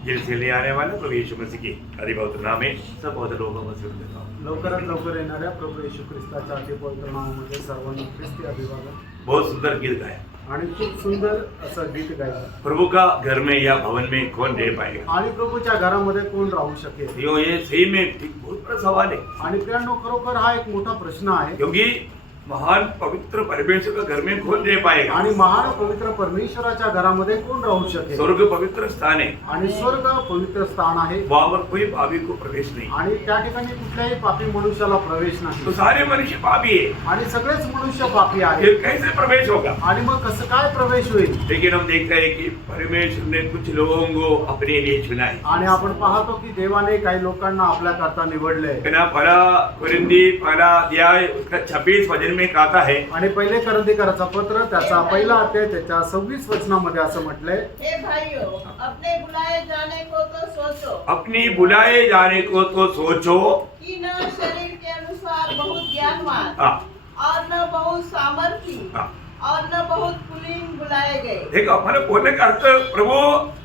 जल्द से आने वाले प्रभु यीशु मसीह के अति पवित्र नाम में सब पवित्र लोगों को आशीर्वाद देता हूँ। लवकरात लवकर येणाऱ्या प्रभू येशू ख्रिस्ताच्या अति पवित्र नावामध्ये सर्वांना ख्रिस्ती अभिवादन बहुत सुंदर गीत गाया। आणि खूप सुंदर असं गीत गायलं। प्रभु का घर में या भवन में कौन रह पाएगा? आणि प्रभूच्या घरामध्ये कोण राहू शकेल? ये सही में एक बहुत बड़ा सवाल है, आणि प्रियांनो खरोखर हा एक मोठा प्रश्न आहे। क्योंकि महान पवित्र परमेश्वर का घर में कौन रह पाएगा? आणि महान पवित्र परमेश्वराच्या घरामध्ये कोण राहू शकेल? स्वर्ग पवित्र स्थान है, आणि स्वर्ग पवित्र स्थान आहे, वहां पर कोई पापी को प्रवेश नहीं। आणि त्या ठिकाणी कुठल्याही पापी मनुष्याला प्रवेश तो नाही। सारे मनुष्य पापी है, आणि सगळेच मनुष्य पापी ये आहेत। कैसे प्रवेश होगा? आणि मग कसं काय प्रवेश होईल? लेकिन हम देखते हैं कि परमेश्वर ने कुछ लोगों को अपने लिए चुना है। आणि आपण पाहतो की देवाने काही लोकांना आपल्या करता निवडले। पहला कुरिन्दी पहला अध्याय उसका 26 वचन में कहता है, आणि पहिले करंदीकराचा पत्र त्याचा पहिला अध्याय त्याच्या 26 वचनामध्ये असं म्हटलंय, हे भाइयों, अपने बुलाए जाने को तो सोचो अपनी बुलाए जाने को तो सोचो कि न शरीर के अनुसार बहुत ज्ञानवान हाँ, और न बहुत सामर्थी हाँ। और न बहुत कुलीन बुलाए गए। देखो हमारे बोलने का अर्थ, प्रभु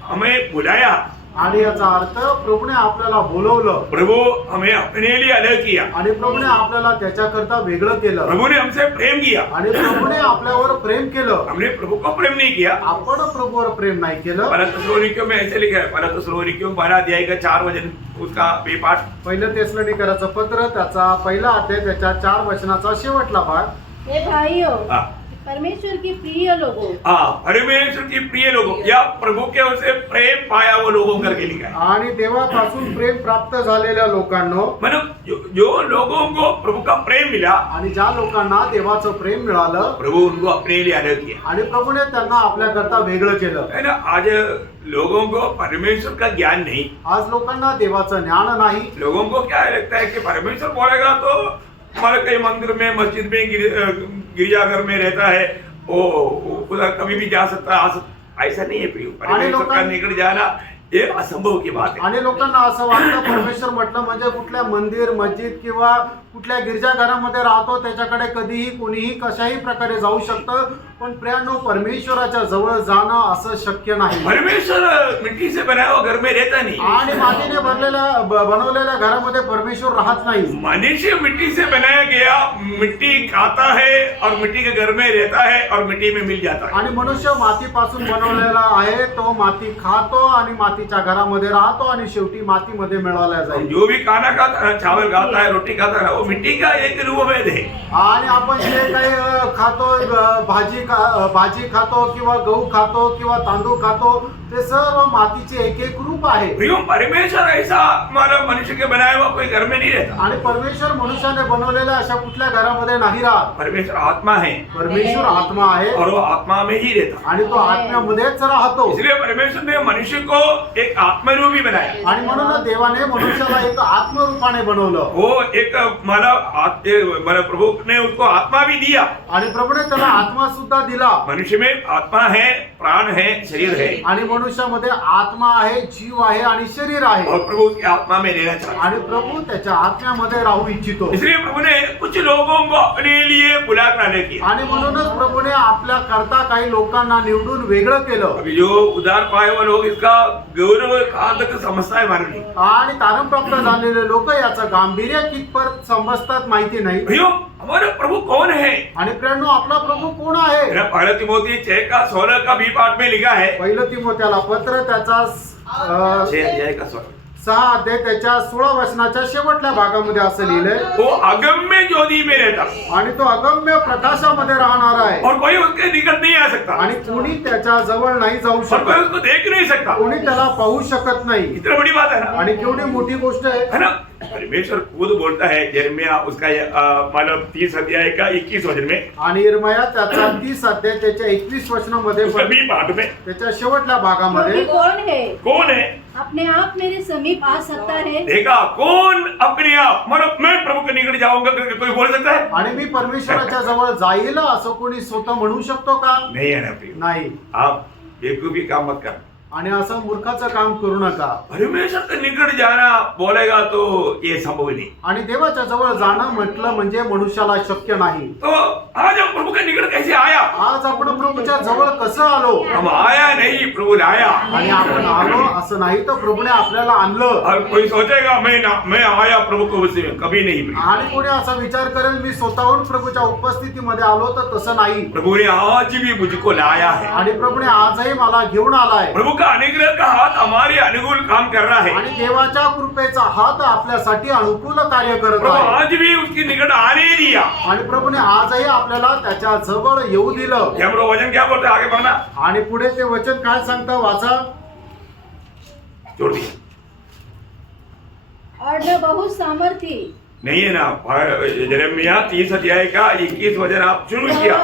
हमें बुलाया, आणि याचा अर्थ प्रभूने आपल्याला बोलवलं, प्रभु हमें अपने लिए अलग किया, आणि प्रभूने आपल्याला त्याच्याकरता वेगळं केलं, प्रभु ने हमसे प्रेम किया। आणि प्रभूने आपल्यावर प्रेम केलं। हमने प्रभु को प्रेम नहीं किया। आपण प्रभूवर प्रेम नाही केलं। पहला थिस्सलुनीकियों में ऐसे लिखा है, पहला थिस्सलुनीकियों 12 अध्याय का 4 वचन उसका वे पाठ, पहिलं तेसलोनिकराचं पत्र त्याचा पहिला अध्याय त्याच्या 4 वचनाचा शेवटला भाग, हे भाइयों, हाँ परमेश्वर की प्रिय लोगों, हाँ, परमेश्वर की प्रिय लोगों या प्रभु के उसे प्रेम पाया वो लोगों करके लिखा है। आणि देवापासून प्रेम प्राप्त झालेल्या लोकांनो, मतलब जो लोगों को प्रभु का प्रेम मिला, आणि ज्या लोकांना देवाचं प्रेम मिळालं, प्रभु उनको अपने लिए अलग किया, आणि प्रभूने त्यांना आपल्याकरता वेगळं केलं। है ना। आज लोगों को परमेश्वर का ज्ञान नहीं, आज लोकांना देवाचं ज्ञान नाही। लोगों को क्या लगता है कि परमेश्वर बोलेगा तो हमारे कई मंदिर में, मस्जिद में, गिरजाघर में रहता है, वो उधर कभी भी जा सकता है, आ सकता, ऐसा नहीं है प्रिय। परमेश्वर का निकट जाना ये असंभव की बात है। आणि लोकांना असं वाटतं परमेश्वर म्हटलं म्हणजे कुठल्या मंदिर, मस्जिद किंवा कुठल्या गिरजाघरामध्ये राहतो, त्याच्याकडे कधीही कोणीही कशाही प्रकारे जाऊ शकतं। पण प्रियांनो, परमेश्वराच्या जवळ जाणं असं शक्य नाही। परमेश्वर मिट्टी से बनाया हुआ घर में रहता नहीं, आणि मातीने बनवलेल्या घरामध्ये परमेश्वर राहत नाही। मनुष्य मिट्टी से बनाया गया, मिट्टी खाता है और मिट्टी के घर में रहता है और मिट्टी में मिल जाता है। आणि मनुष्य मातीपासून बनवलेला आहे, तो माती खातो आणि मातीच्या घरामध्ये राहतो आणि शेवटी मातीमध्ये मिळवला जाईल। जो भी खाना खाता है, चावल खाता है, रोटी खाता है, वो मिट्टी का एक रूपभेद है। आणि आपण जे काही खातो, भाजी खातो किंवा गहू खातो किंवा तांदूळ खातो, ते सर्व मातीचे एक एक रूप आहे। प्रियो, परमेश्वर ऐसा हमारा मनुष्य के बनाया हुआ कोई घर में नहीं रहता। आणि परमेश्वर मनुष्याने बनवलेल्या अशा कुठल्या घरामध्ये नाही राहत। परमेश्वर आत्मा है परमेश्वर आत्मा आहे और वो आत्मा में ही रहता, आणि तो आत्म्यामध्येच राहतो। इसलिए परमेश्वर ने मनुष्य को एक आत्मरूपी बनाया। आणि म्हणून देवाने मनुष्याला एक आत्मरूपाने बनवलं। वो एक मानव प्रभु ने उसको आत्मा भी दिया, आणि प्रभूने त्याला आत्मा सुद्धा दिला। मनुष्य में आत्मा है, प्राण है, शरीर है, आणि मनुष्यामध्ये आत्मा आहे, जीव आहे आणि शरीर आहे। और प्रभु उसकी आत्मा में रहना चाहता आणि प्रभु त्याच्या आत्म्यामध्ये राहू इच्छितो। है। इसलिए प्रभु ने कुछ लोगों को अपने लिए बुला कर आने किया। आणि म्हणूनच प्रभूने आपल्या करता काही लोकांना निवडून वेगळं केलं। अभी जो उद्धार पाए हुए लोग इसका गौरव कहाँ तक समझता है मालूम नहीं। आणि तारण प्राप्त झालेले लोक याचं गांभीर्य कितपत समजतात माहिती नाही। भैया, हमारे प्रभु कौन है? आणि प्रियांनो, आपला प्रभु कोण आहे? मेरा पहला तिमोथी 6 का 16 का बी पाठ में लिखा है, पहिलं तिमोथेला पत्र त्याचा 6 अध्याय का 16, 6 अध्याय त्याच्या 16 वचनाच्या शेवटल्या भागामध्ये असं लिहिलंय, वो अगम्य ज्योति में रहता आणि तो अगम्य प्रकाशामध्ये राहणार आहे, और कोई उसके निकट नहीं आ सकता, आणि कोणी त्याच्या जवळ नाही जाऊ और कोई शकत, उसको देख नहीं सकता। कोणी त्याला पाहू शकत नाही। इतनी बड़ी बात है ना, आणि केवढी मोठी गोष्ट आहे, है ना। परमेश्वर खुद बोलता है यिर्मयाह उसका मतलब 30 अध्याय का 21 वचन में, आणि यिर्मयाह त्याचा 30 अध्याय त्याच्या 21 वचनामध्ये उसका बी पाठ में, त्याच्या शेवटल्या भागामध्ये, क्योंकि कौन है अपने आप मेरे समीप आ सकता है? देखा, कौन अपने आप, मतलब मैं प्रभु के निकट जाऊंगा करके कोई बोल सकता है? आणि मी परमेश्वराच्या जवळ जाईल असं कोणी स्वतः म्हणू शकतो का? नहीं है ना प्रिय। नाही। आप बेवकूफी काम मत कर, आणि असं मूर्खाचं काम करू नका। परमेश्वर के निकट जाना बोलेगा तो ये संभव नहीं। आणि देवाच्या जवळ जाणं म्हटलं म्हणजे मनुष्याला शक्य नाही। तो आज हम प्रभु के निकट कैसे आया? आज आपण प्रभूच्या जवळ कसं आलो? हम आया नहीं, प्रभु लाया। आणि आपण आलो असं नाही तर प्रभूने आपल्याला आणलं. और कोई सोचेगा मैं आया प्रभु को उसी में, कभी नहीं प्रिय। आणि कोणी असा विचार करेल मी स्वतःहून प्रभूच्या उपस्थितीमध्ये आलो, तर तसं नाही. प्रभु ने आज भी मुझको लाया है। आणि प्रभूने आजही मला घेऊन आलाय. प्रभु का अनुग्रह का हाथ हमारे अनुकूल काम कर रहा है। आणि देवाच्या कृपेचा हात आपल्यासाठी अनुकूल कार्य करत प्रभु आहे. आज भी उसकी निकट आने दिया। आणि प्रभूने आजही आपल्याला त्याच्या जवळ येऊ दिलं. ये हम लोग वचन क्या बोलते हैं, आगे बढ़ना आणि पुढे ते वचन काय सांगतं, वाचा. छोड़ दिया और मैं बहुत सामर्थी नहीं है ना। यिर्मयाह 30 अध्याय का 21 वचन आप शुरू किया।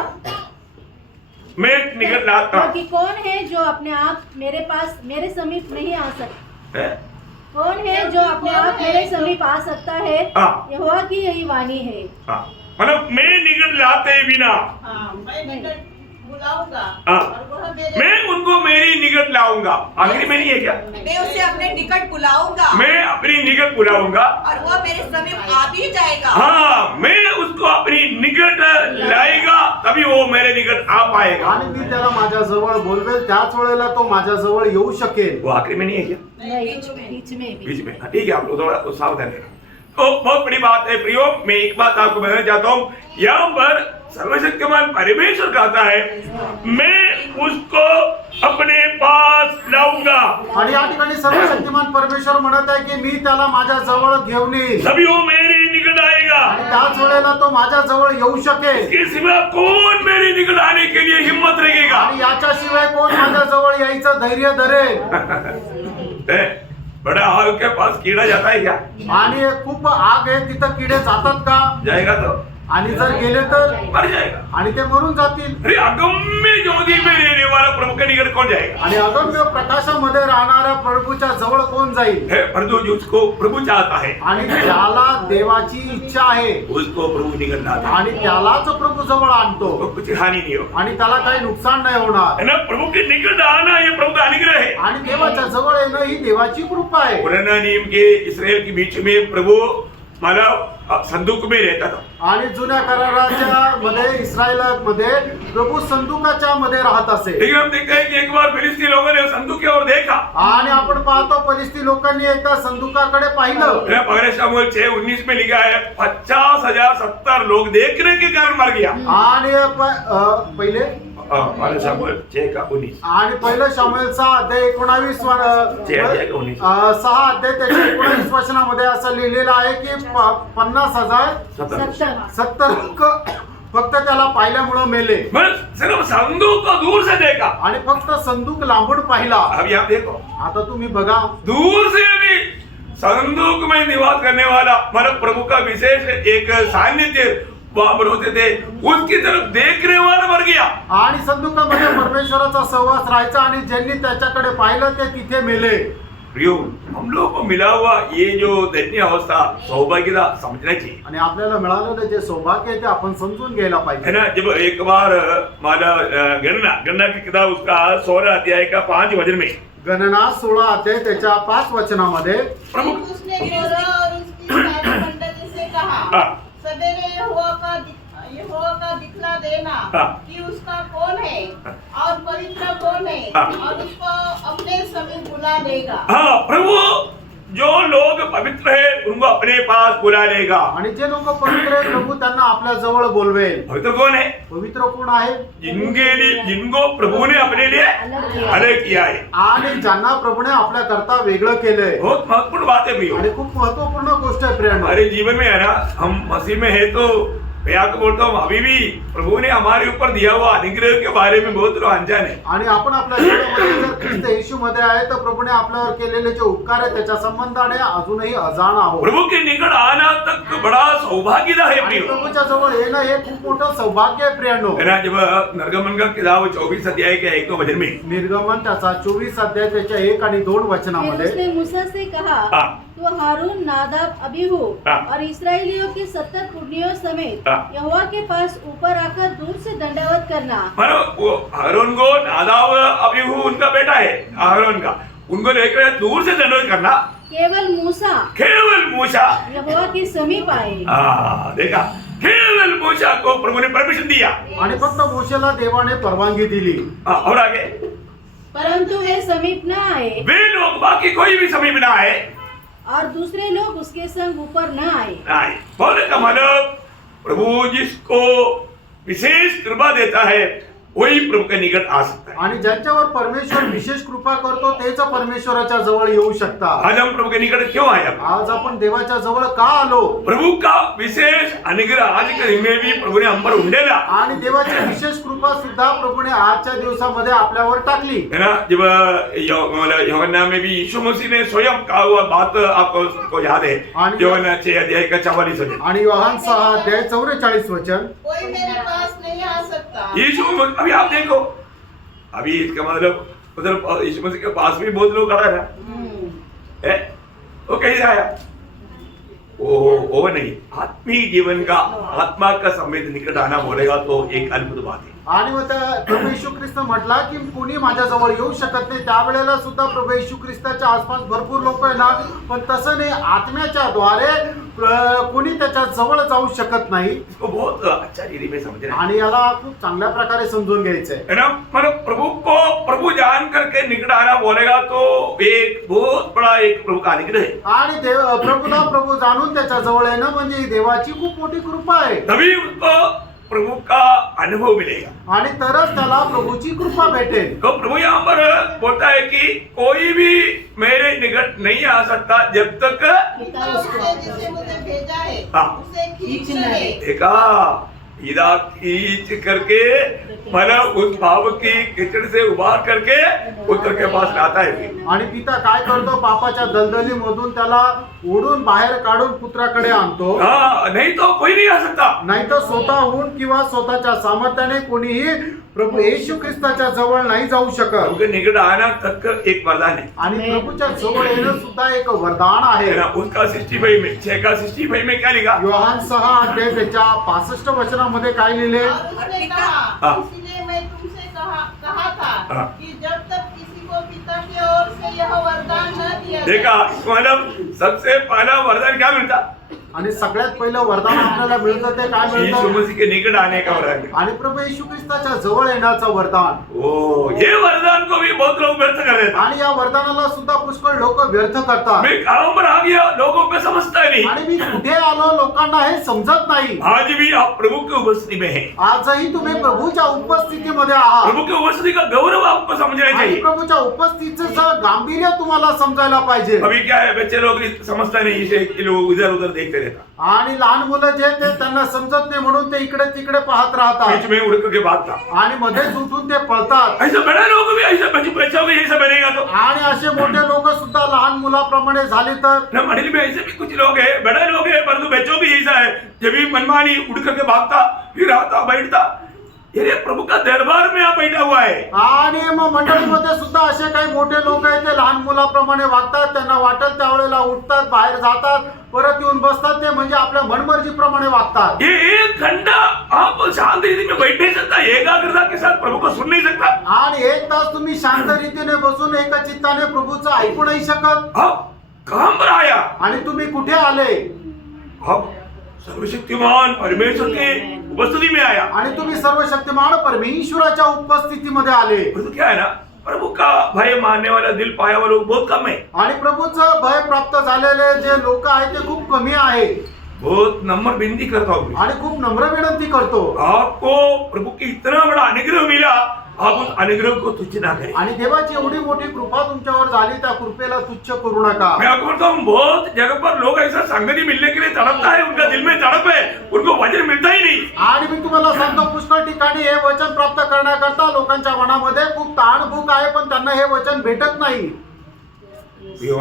मैं निकट लाता क्योंकि कौन है जो अपने आप मेरे समीप नहीं आ सकता? है। कौन है जो अपने आप मेरे समीप आ सकता है? हाँ। यहोवा की यही वाणी है। हाँ, मतलब मैं निकट लाते बिना हाँ, मैं निकट बुलाऊंगा हाँ। और वह मेरे मैं उनको मेरी निकट लाऊंगा। आखिरी में नहीं है क्या? मैं उसे अपने निकट बुलाऊंगा मैं अपनी निकट बुलाऊंगा और वह मेरे समीप आ भी जाएगा। हाँ, मैं उसको अपनी निकट लाएगा, तभी वो मेरे निकट आ पाएगा। आणि मी त्याला माझ्या जवळ बोलवेल, त्याच वेळेला तो माझ्या जवळ येऊ शकेल. वो आखिरी में नहीं है क्या? नहीं, बीच में भी। बीच में। हाँ, ठीक है, आप लोग थोड़ा सावधान रहना। तो बहुत बड़ी बात है प्रियो, मैं एक बात आपको बताना चाहता हूँ। यहाँ पर सर्वशक्तिमान परमेश्वर कहता है मैं उसको अपने पास लाऊंगा। आणि या ठिकाणी सर्वशक्तिमान परमेश्वर म्हणत आहे की मी त्याला माझ्या जवळ घेऊन येईल तभी वो मेरे निकट आएगा। आणि त्याच वेळेला तो माझ्या जवळ येऊ शकेल. इसके सिवा कौन मेरे निकट आने के लिए हिम्मत रखेगा? आणि याच्याशिवाय कोण माझ्या जवळ यायचं धैर्य धरेल? है, बड़ा आग के पास कीड़ा जाता है क्या? आणि खूप आग आहे, तिथं किडे जातात का? जाएगा तो आणि जर गेले तर? मर जाएगा। आणि ते मरून जातील. अरे अगम्य ज्योति में रहने वाला प्रभु के निकट कौन जाएगा? आणि अगम्य प्रकाशामध्ये राहणाऱ्या प्रभूच्या जवळ कोण जाईल? है, परंतु जिसको प्रभु चाहता है आणि ज्याला देवाची इच्छा आहे उसको प्रभु निकट लाता है। आणि त्यालाच प्रभू जवळ आणतो तो कुछ हानि नहीं हो, आणि त्याला काही नुकसान नाही होणार. है ना। प्रभु के निकट आना ये प्रभु का अनुग्रह है। आणि देवाच्या जवळ येणं ही देवाची कृपा आहे. पुराना नियम के इस्राएल के बीच में प्रभु मतलब संदूक में रहता था। आणि जुन्या कराराच्या मध्ये इस्रायलामध्ये प्रभू संदुकाच्या मध्ये राहत असे. लेकिन हम देखते हैं कि एक बार फिलिस्ती लोगों ने संदूक की ओर देखा। आणि आपण पाहतो फलिस्ती लोकांनी एकदा संदुकाकडे पाहिलं. पहले शमूएल 6:19 में लिखा है 50,070 लोग देखने के कारण मर गया। आणि पहिले पहले शमूएल 6:19 आणि पहिलं शामुएलचा अध्याय 19 6 अध्याय त्याच्या 19 वचनामध्ये असं लिहिलेलं आहे की 50,070 फक्त त्याला पाहिल्यामुळे मेले. सिर्फ संदूक को दूर से देखा। आणि फक्त संदूक लांबून पाहिला. अब यहाँ देखो, आता तुम्ही बघा, दूर से भी संदूक में निवास करने वाला मतलब प्रभु का विशेष एक सानिध्य वहां पर होते थे, उसकी तरफ देखने वाला मर गया। आणि संदुकामध्ये परमेश्वराचा सहवास राहायचा आणि ज्यांनी त्याच्याकडे पाहिलं ते तिथे मेले. प्रियो, हम लोग को मिला हुआ ये जो दैन्य अवस्था सौभाग्यता समझना चाहिए, आणि आपल्याला मिळालेलं जे सौभाग्य आहे ते आपण समजून घ्यायला है पाहिजे. ना। जब एक बार माला गणना की किताब उसका 16 अध्याय का 5 वचन में गणना 16 अध्याय त्याच्या 5 वचनामध्ये प्रभु उसने कोरह और उसकी सारी मंडली से कहा हाँ। सवेरे यहोवा का दिखला देना हाँ। कि उसका कौन है और पवित्र कौन है हाँ। और उसको अपने समीप बुला लेगा। हाँ, प्रभु जो लोग पवित्र है उनको अपने पास बुला लेगा। आणि जे लोक पवित्र आहेत प्रभू त्यांना आपल्या जवळ बोलवेल. पवित्र कौन है? पवित्र कोण आहे? जिनके लिए जिनको प्रभु ने अपने लिए अलग किया है। आणि ज्यांना प्रभूने आपल्या करता वेगळं केलंय. बहुत महत्वपूर्ण बात है प्रियो। आणि खूप महत्वपूर्ण गोष्ट आहे प्रियांनो. हमारे जीवन में है ना, हम मसीह में है तो मैं आपको बोलता हूँ अभी भी प्रभु ने हमारे ऊपर दिया हुआ अनुग्रह के बारे में बहुत लोग अनजान है। आणि आपण आपल्या जीवनामध्ये जर ख्रिस्त येशू मध्ये आहे तर प्रभूने आपल्यावर केलेले जे उपकार आहे त्याच्या संबंधाने अजूनही अजाण आहोत. प्रभु के निकट आना तक बड़ा सौभाग्यता है आणि प्रियो। प्रभूच्या जवळ येणं हे खूप मोठं सौभाग्य आहे प्रियांनो. है ना। जब निर्गमन का किताब 24 अध्याय के 1 वचन में निर्गमन त्याचा 24 अध्याय त्याच्या 1 आणि 2 फिर वचनामध्ये उसने मूसा से कहा, हाँ। तो हारून, नादाब, अबीहू हाँ। और इस्राएलियों के 70 पुरनियों समेत हाँ। यहोवा के पास ऊपर आकर दूर से दंडवत करना। मानो वो हारून को नादाब अबीहू उनका बेटा है हारून का, उनको लेकर दूर से दंडवत करना। केवल मूसा केवल मूसा यहोवा के समीप आए। देखा, केवल मूसा को प्रभु ने परमिशन दिया। आणि फक्त मोशेला देवाने परवानगी दिली. और आगे परंतु वे समीप न आए वे लोग बाकी कोई भी समीप ना आए और दूसरे लोग उसके संग ऊपर न आए। नहीं, बोलने का मतलब प्रभु जिसको विशेष कृपा देता है वही प्रभु के निकट आ सकता है। आणि ज्यांच्यावर परमेश्वर विशेष कृपा करतो तेच परमेश्वराच्या जवळ येऊ शकतात। आज हम प्रभु के निकट क्यों आए? आज आपण देवाच्या जवळ का आलो? प्रभु का विशेष अनुग्रह आज के दिन में भी प्रभु ने हम पर उंडेला आणि देवाची विशेष कृपा सुद्धा प्रभूने आजच्या दिवसामध्ये आपल्यावर टाकली है ना। जब यूहन्ना में भी यीशु मसीह ने स्वयं कहा हुआ बात आपको याद है, यूहन्ना 6 अध्याय का 44 वचन। आणि योहान 6 अध्याय 44 वचन, कोई मेरे पास नहीं आ सकता। यीशु अभी आप देखो, अभी इसका मतलब यीशु मसीह के पास भी बहुत लोग खड़ा है, वो कैसे आया? वो नहीं, आत्मीय जीवन का आत्मा का संवेद निकट आना बोलेगा तो एक अद्भुत बात है। आणि मग त्या प्रभू येशू ख्रिस्त म्हटला की कोणी माझ्याजवळ येऊ शकत नाही। त्यावेळेला सुद्धा प्रभू येशू ख्रिस्ताच्या आसपास भरपूर लोक आहे ना, पण तसं नाही, आत्म्याच्या द्वारे कोणी त्याच्या जवळ जाऊ शकत नाही। इसको बहुत अच्छा रीति में समझना है आणि याला खूप चांगल्या प्रकारे समजून घ्यायचंय है ना। मतलब प्रभु को प्रभु जान करके निकट आना बोलेगा तो एक बहुत बड़ा एक प्रभु का अनुग्रह है। आणि प्रभूला प्रभू जाणून त्याच्या जवळ येणं म्हणजे ही देवाची खूप मोठी कृपा आहे। तभी उसको प्रभु का अनुभव मिलेगा आणि तरच त्याला प्रभूची कृपा भेटेल। तो प्रभु यहाँ पर बोलता है कि कोई भी मेरे निकट नहीं आ सकता जब तक उसने जिसे मुझे भेजा है हाँ। उसे खींचना है। देखा, इधर खींच करके मतलब उस भाव की कीचड़ से उबार करके पुत्र के पास लाता है। आणि पिता काय करतो? पापाच्या दलदलीमधून त्याला ओढून बाहेर काढून पुत्राकडे आणतो। हाँ, नहीं तो कोई नहीं आ सकता। नाही तर स्वतःहून किंवा स्वतःच्या सामर्थ्याने कोणीही प्रभु येशू ख्रिस्ताच्या जवळ नाही जाऊ शकत। प्रभु के निकट आना तक एक वरदान है आणि प्रभूच्या जवळ येणं सुद्धा एक वरदान आहे। ना। उसका 65 में 6 का 65 में क्या लिखा? योहान 6 अध्याय त्याच्या 65 वचनामध्ये काय लिहिले? और उसने कहा, हाँ। इसलिए मैं तुमसे कहा था हाँ। कि जब तक किसी को पिता की ओर से यह वरदान न दिया देखा, मतलब सबसे पहला वरदान क्या मिलता? आणि सगळ्यात पहिलं वरदान आपल्याला मिळतं ते काय यीशु मिळतं? मसीह के निकट आने का वरदान। आणि प्रभू येशू ख्रिस्ताच्या जवळ येण्याचं वरदान। ओ, ये वरदान को भी बहुत लोग व्यर्थ कर देते हैं। आणि या वरदानाला सुद्धा पुष्कळ लोक व्यर्थ करतात। मैं कहाँ पर आ गया, लोगों को समझता नहीं। आणि मी कुठे आलो लोकांना हे समजत नाही। आज भी आप प्रभु की उपस्थिति में हैं। आजही तुम्ही प्रभूच्या उपस्थितीमध्ये आहात। प्रभु की उपस्थिति का गौरव आपको समझना आणि चाहिए। प्रभूच्या उपस्थितीचं गांभीर्य तुम्हाला समजायला पाहिजे। अभी क्या है, बच्चे लोग समझता नहीं, इसे कि लोग इधर उधर देखते रहता, आणि लहान मुलं जे ते त्यांना समजत नाही म्हणून ते इकडे तिकडे पाहत बीच राहतात में उड़ करके भागता। आणि मध्येच उठून ते पळतात। ऐसा बड़ा लोग भी ऐसा बच्चा भी ऐसा बनेगा तो आणि असे मोठे लोक सुद्धा लहान मुलाप्रमाणे झाले तर ना। मंडली में ऐसे भी कुछ लोग हैं, बड़े लोग हैं, परंतु बच्चों भी ऐसा है, जब भी मनमानी उड़ करके भागता, फिर आता बैठता। ये प्रभु का दरबार में आप बैठा हुआ है। आणि मग मंडळीमध्ये सुद्धा असे काही मोठे लोक आहेत ते लहान मुलाप्रमाणे वागतात। त्यांना वाटत त्यावेळेला उठतात, बाहेर जातात, परत येऊन बसतात, ते म्हणजे आपल्या मनमर्जीप्रमाणे वागतात। ये 1 घंटा आप शांत रीति में बैठ नहीं सकता, एकाग्रता के साथ प्रभु को सुन नहीं सकता। आणि 1 तास तुम्ही शांत रीतीने बसून एका चित्ताने प्रभूचं ऐकू नाही शकत। आप कहां पर आया? आणि तुम्ही कुठे आले? आप सर्वशक्तिमान परमेश्वर के उपस्थिति में आया। आणि तुम्ही सर्वशक्तिमान परमेश्वराच्या उपस्थितीमध्ये आले। परंतु क्या है ना, प्रभु का भय मानने वाला दिल पाया हुआ लोग बहुत कम है। आणि प्रभूचं भय प्राप्त झालेले जे लोक आहेत ते खूप कमी आहे। बहुत नम्र विनती करता हूँ, आणि खूप नम्र विनंती करतो, आपको प्रभु की इतना बड़ा अनुग्रह मिला, आप उस अनुग्रह को तुच्छ ना करें। आणि देवाची एवढी मोठी कृपा तुमच्यावर झाली, त्या कृपेला तुच्छ करू नका। मैं आपको बोलता हूँ, बहुत जगह पर लोग ऐसा संगति मिलने के लिए तड़पता है, उनका दिल में तड़प है, उनको वचन मिलता ही नहीं। आणि मी तुम्हाला सांगतो, पुष्कळ ठिकाणी हे वचन प्राप्त करण्याकरता लोकांच्या मनामध्ये खूप ताणभूक आहे, पण त्यांना हे वचन भेटत नाही।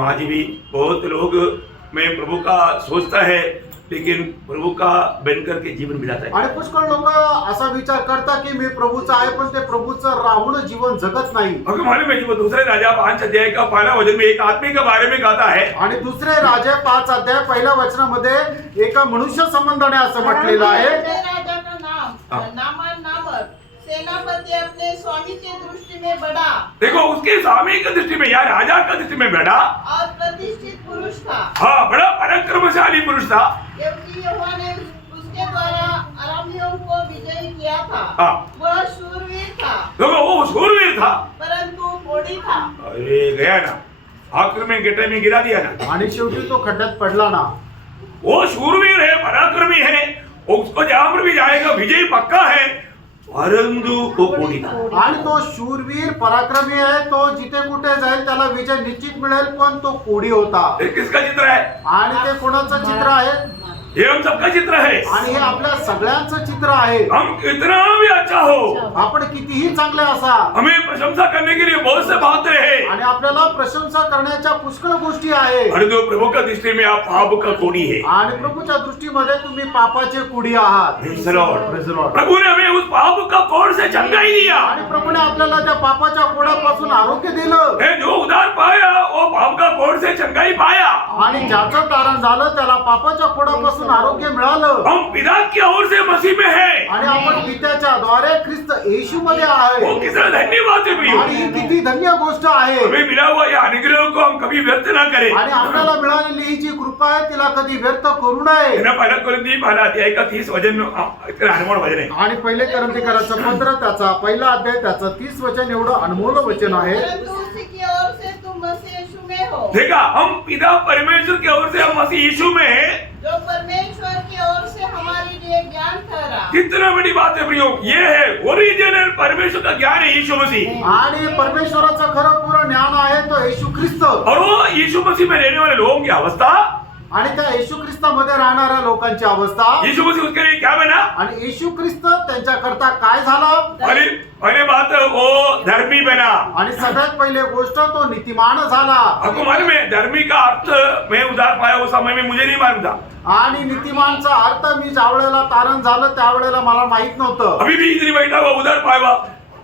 आज भी बहुत लोग मैं प्रभु का सोचता है, लेकिन प्रभु का बनकर के जीवन बिताता है। आणि पुष्कळ लोक असा विचार करतात की मी प्रभूचा आहे, पण ते प्रभूचं राहून जीवन जगत नाही। आपको मालूम है कि वो दूसरे राजा 5 अध्याय का पहला वचन में एक आदमी के बारे में कहता है। आणि दुसरे राजे 5 अध्याय पहिल्या वचनामध्ये एका मनुष्य संबंधाने असं म्हटलेलं आहे। दूसरे राजा का नाम हाँ। नामान नामक सेनापति अपने स्वामी की दृष्टि में बड़ा देखो, उसके स्वामी की दृष्टि में या राजा की दृष्टि में बड़ा और प्रतिष्ठित पुरुष था। हाँ, बड़ा पराक्रमशाली पुरुष था। क्योंकि यहोवा ने उसके द्वारा अरामियों को विजयी किया था। हाँ। वह शूरवीर था, देखो, वो शूरवीर था, परंतु घोड़े वही था। अरे गया ना, आखिर में गड्ढे में गिरा दिया ना। आणि शेवटी तो खड्ड्यात पडला ना. वो शूरवीर है, पराक्रमी है, उसको जहां पर भी जाएगा विजय पक्का है, परंतु वो कोणी था. आणि तो शूरवीर पराक्रमी आहे, तो जिथे कुठे जाईल त्याला विजय निश्चित मिळेल, पण तो कोडी होता. ये किसका चित्र है? आणि ते कोणाचं चित्र आहे? ये हम सबका चित्र है. आणि हे आपल्या सगळ्यांचं चित्र आहे. हम कितना भी अच्छा हो, आपण कितीही चांगले असा, हमें प्रशंसा करने के लिए बहुत से बातें हैं, आणि आपल्याला प्रशंसा करण्याच्या पुष्कळ गोष्टी आहे, परंतु प्रभु का दृष्टि में आप पाप का कोणी है. आणि प्रभूच्या दृष्टीमध्ये तुम्ही पापाचे कुडी आहात. Praise the Lord. Praise the Lord. प्रभु ने हमें उस पाप का कोड़ से चंगाई दिया. आणि प्रभूने आपल्याला त्या पापाच्या कोडापासून आरोग्य दिलं, है जो उधार पाया वो पाप का कोड़ से चंगाई पाया. आणि ज्याचं तारण झालं त्याला पापाच्या कोडापासून आरोग्य मिळालं. हम पिता की ओर से मसीह में है. आणि आपण पित्याच्या द्वारे ख्रिस्त येशू मध्ये वो आहे. कितना धन्यवाद है प्रियो. आणि ही किती धन्य गोष्ट आहे. हमें मिला हुआ ये अनुग्रह को हम कभी व्यर्थ ना करें. आणि आपल्याला मिळालेली ही जी कृपा आहे तिला कधी व्यर्थ करू नये. है ना, पहला कोरिन्थी पहला अध्याय का 30 वचन इतना अनमोल वचन है. आणि पहिले करंथीकराचं पत्र त्याचा पहिला अध्याय त्याचं 30 वचन एवढं अनमोल वचन आहे. परंतु उसी की ओर से तुम मसीह यीशु में हो, देखा, हम पिता परमेश्वर की ओर से हम मसीह यीशु में हैं. जो परमेश्वर की ओर से हमारे लिए ज्ञान ठहरा। कितना बड़ी बात है प्रियो, ये है ओरिजिनल परमेश्वर का ज्ञान है यीशु मसीह. आणि परमेश्वराचं खरं पूर्ण ज्ञान आहे तो येशू ख्रिस्त. और वो यीशु मसीह में रहने वाले लोगों की अवस्था, आणि त्या येशू ख्रिस्तामध्ये राहणाऱ्या लोकांची अवस्था, यीशु मसीह उसके लिए क्या बना? आणि येशू ख्रिस्त त्यांच्याकरता काय झालं? पहले बात वो धर्मी बना. आणि सगळ्यात पहिले गोष्ट तो नीतिमान झाला. आपको मालूम है धर्मी का अर्थ मैं उधार पाया उस समय में मुझे नहीं मालूम था. आणि नीतिमानचा अर्थ मी ज्या वेळेला तारण झालं त्यावेळेला मला माहित नव्हतं. अभी भी इधर बैठा हुआ उधार पाया हुआ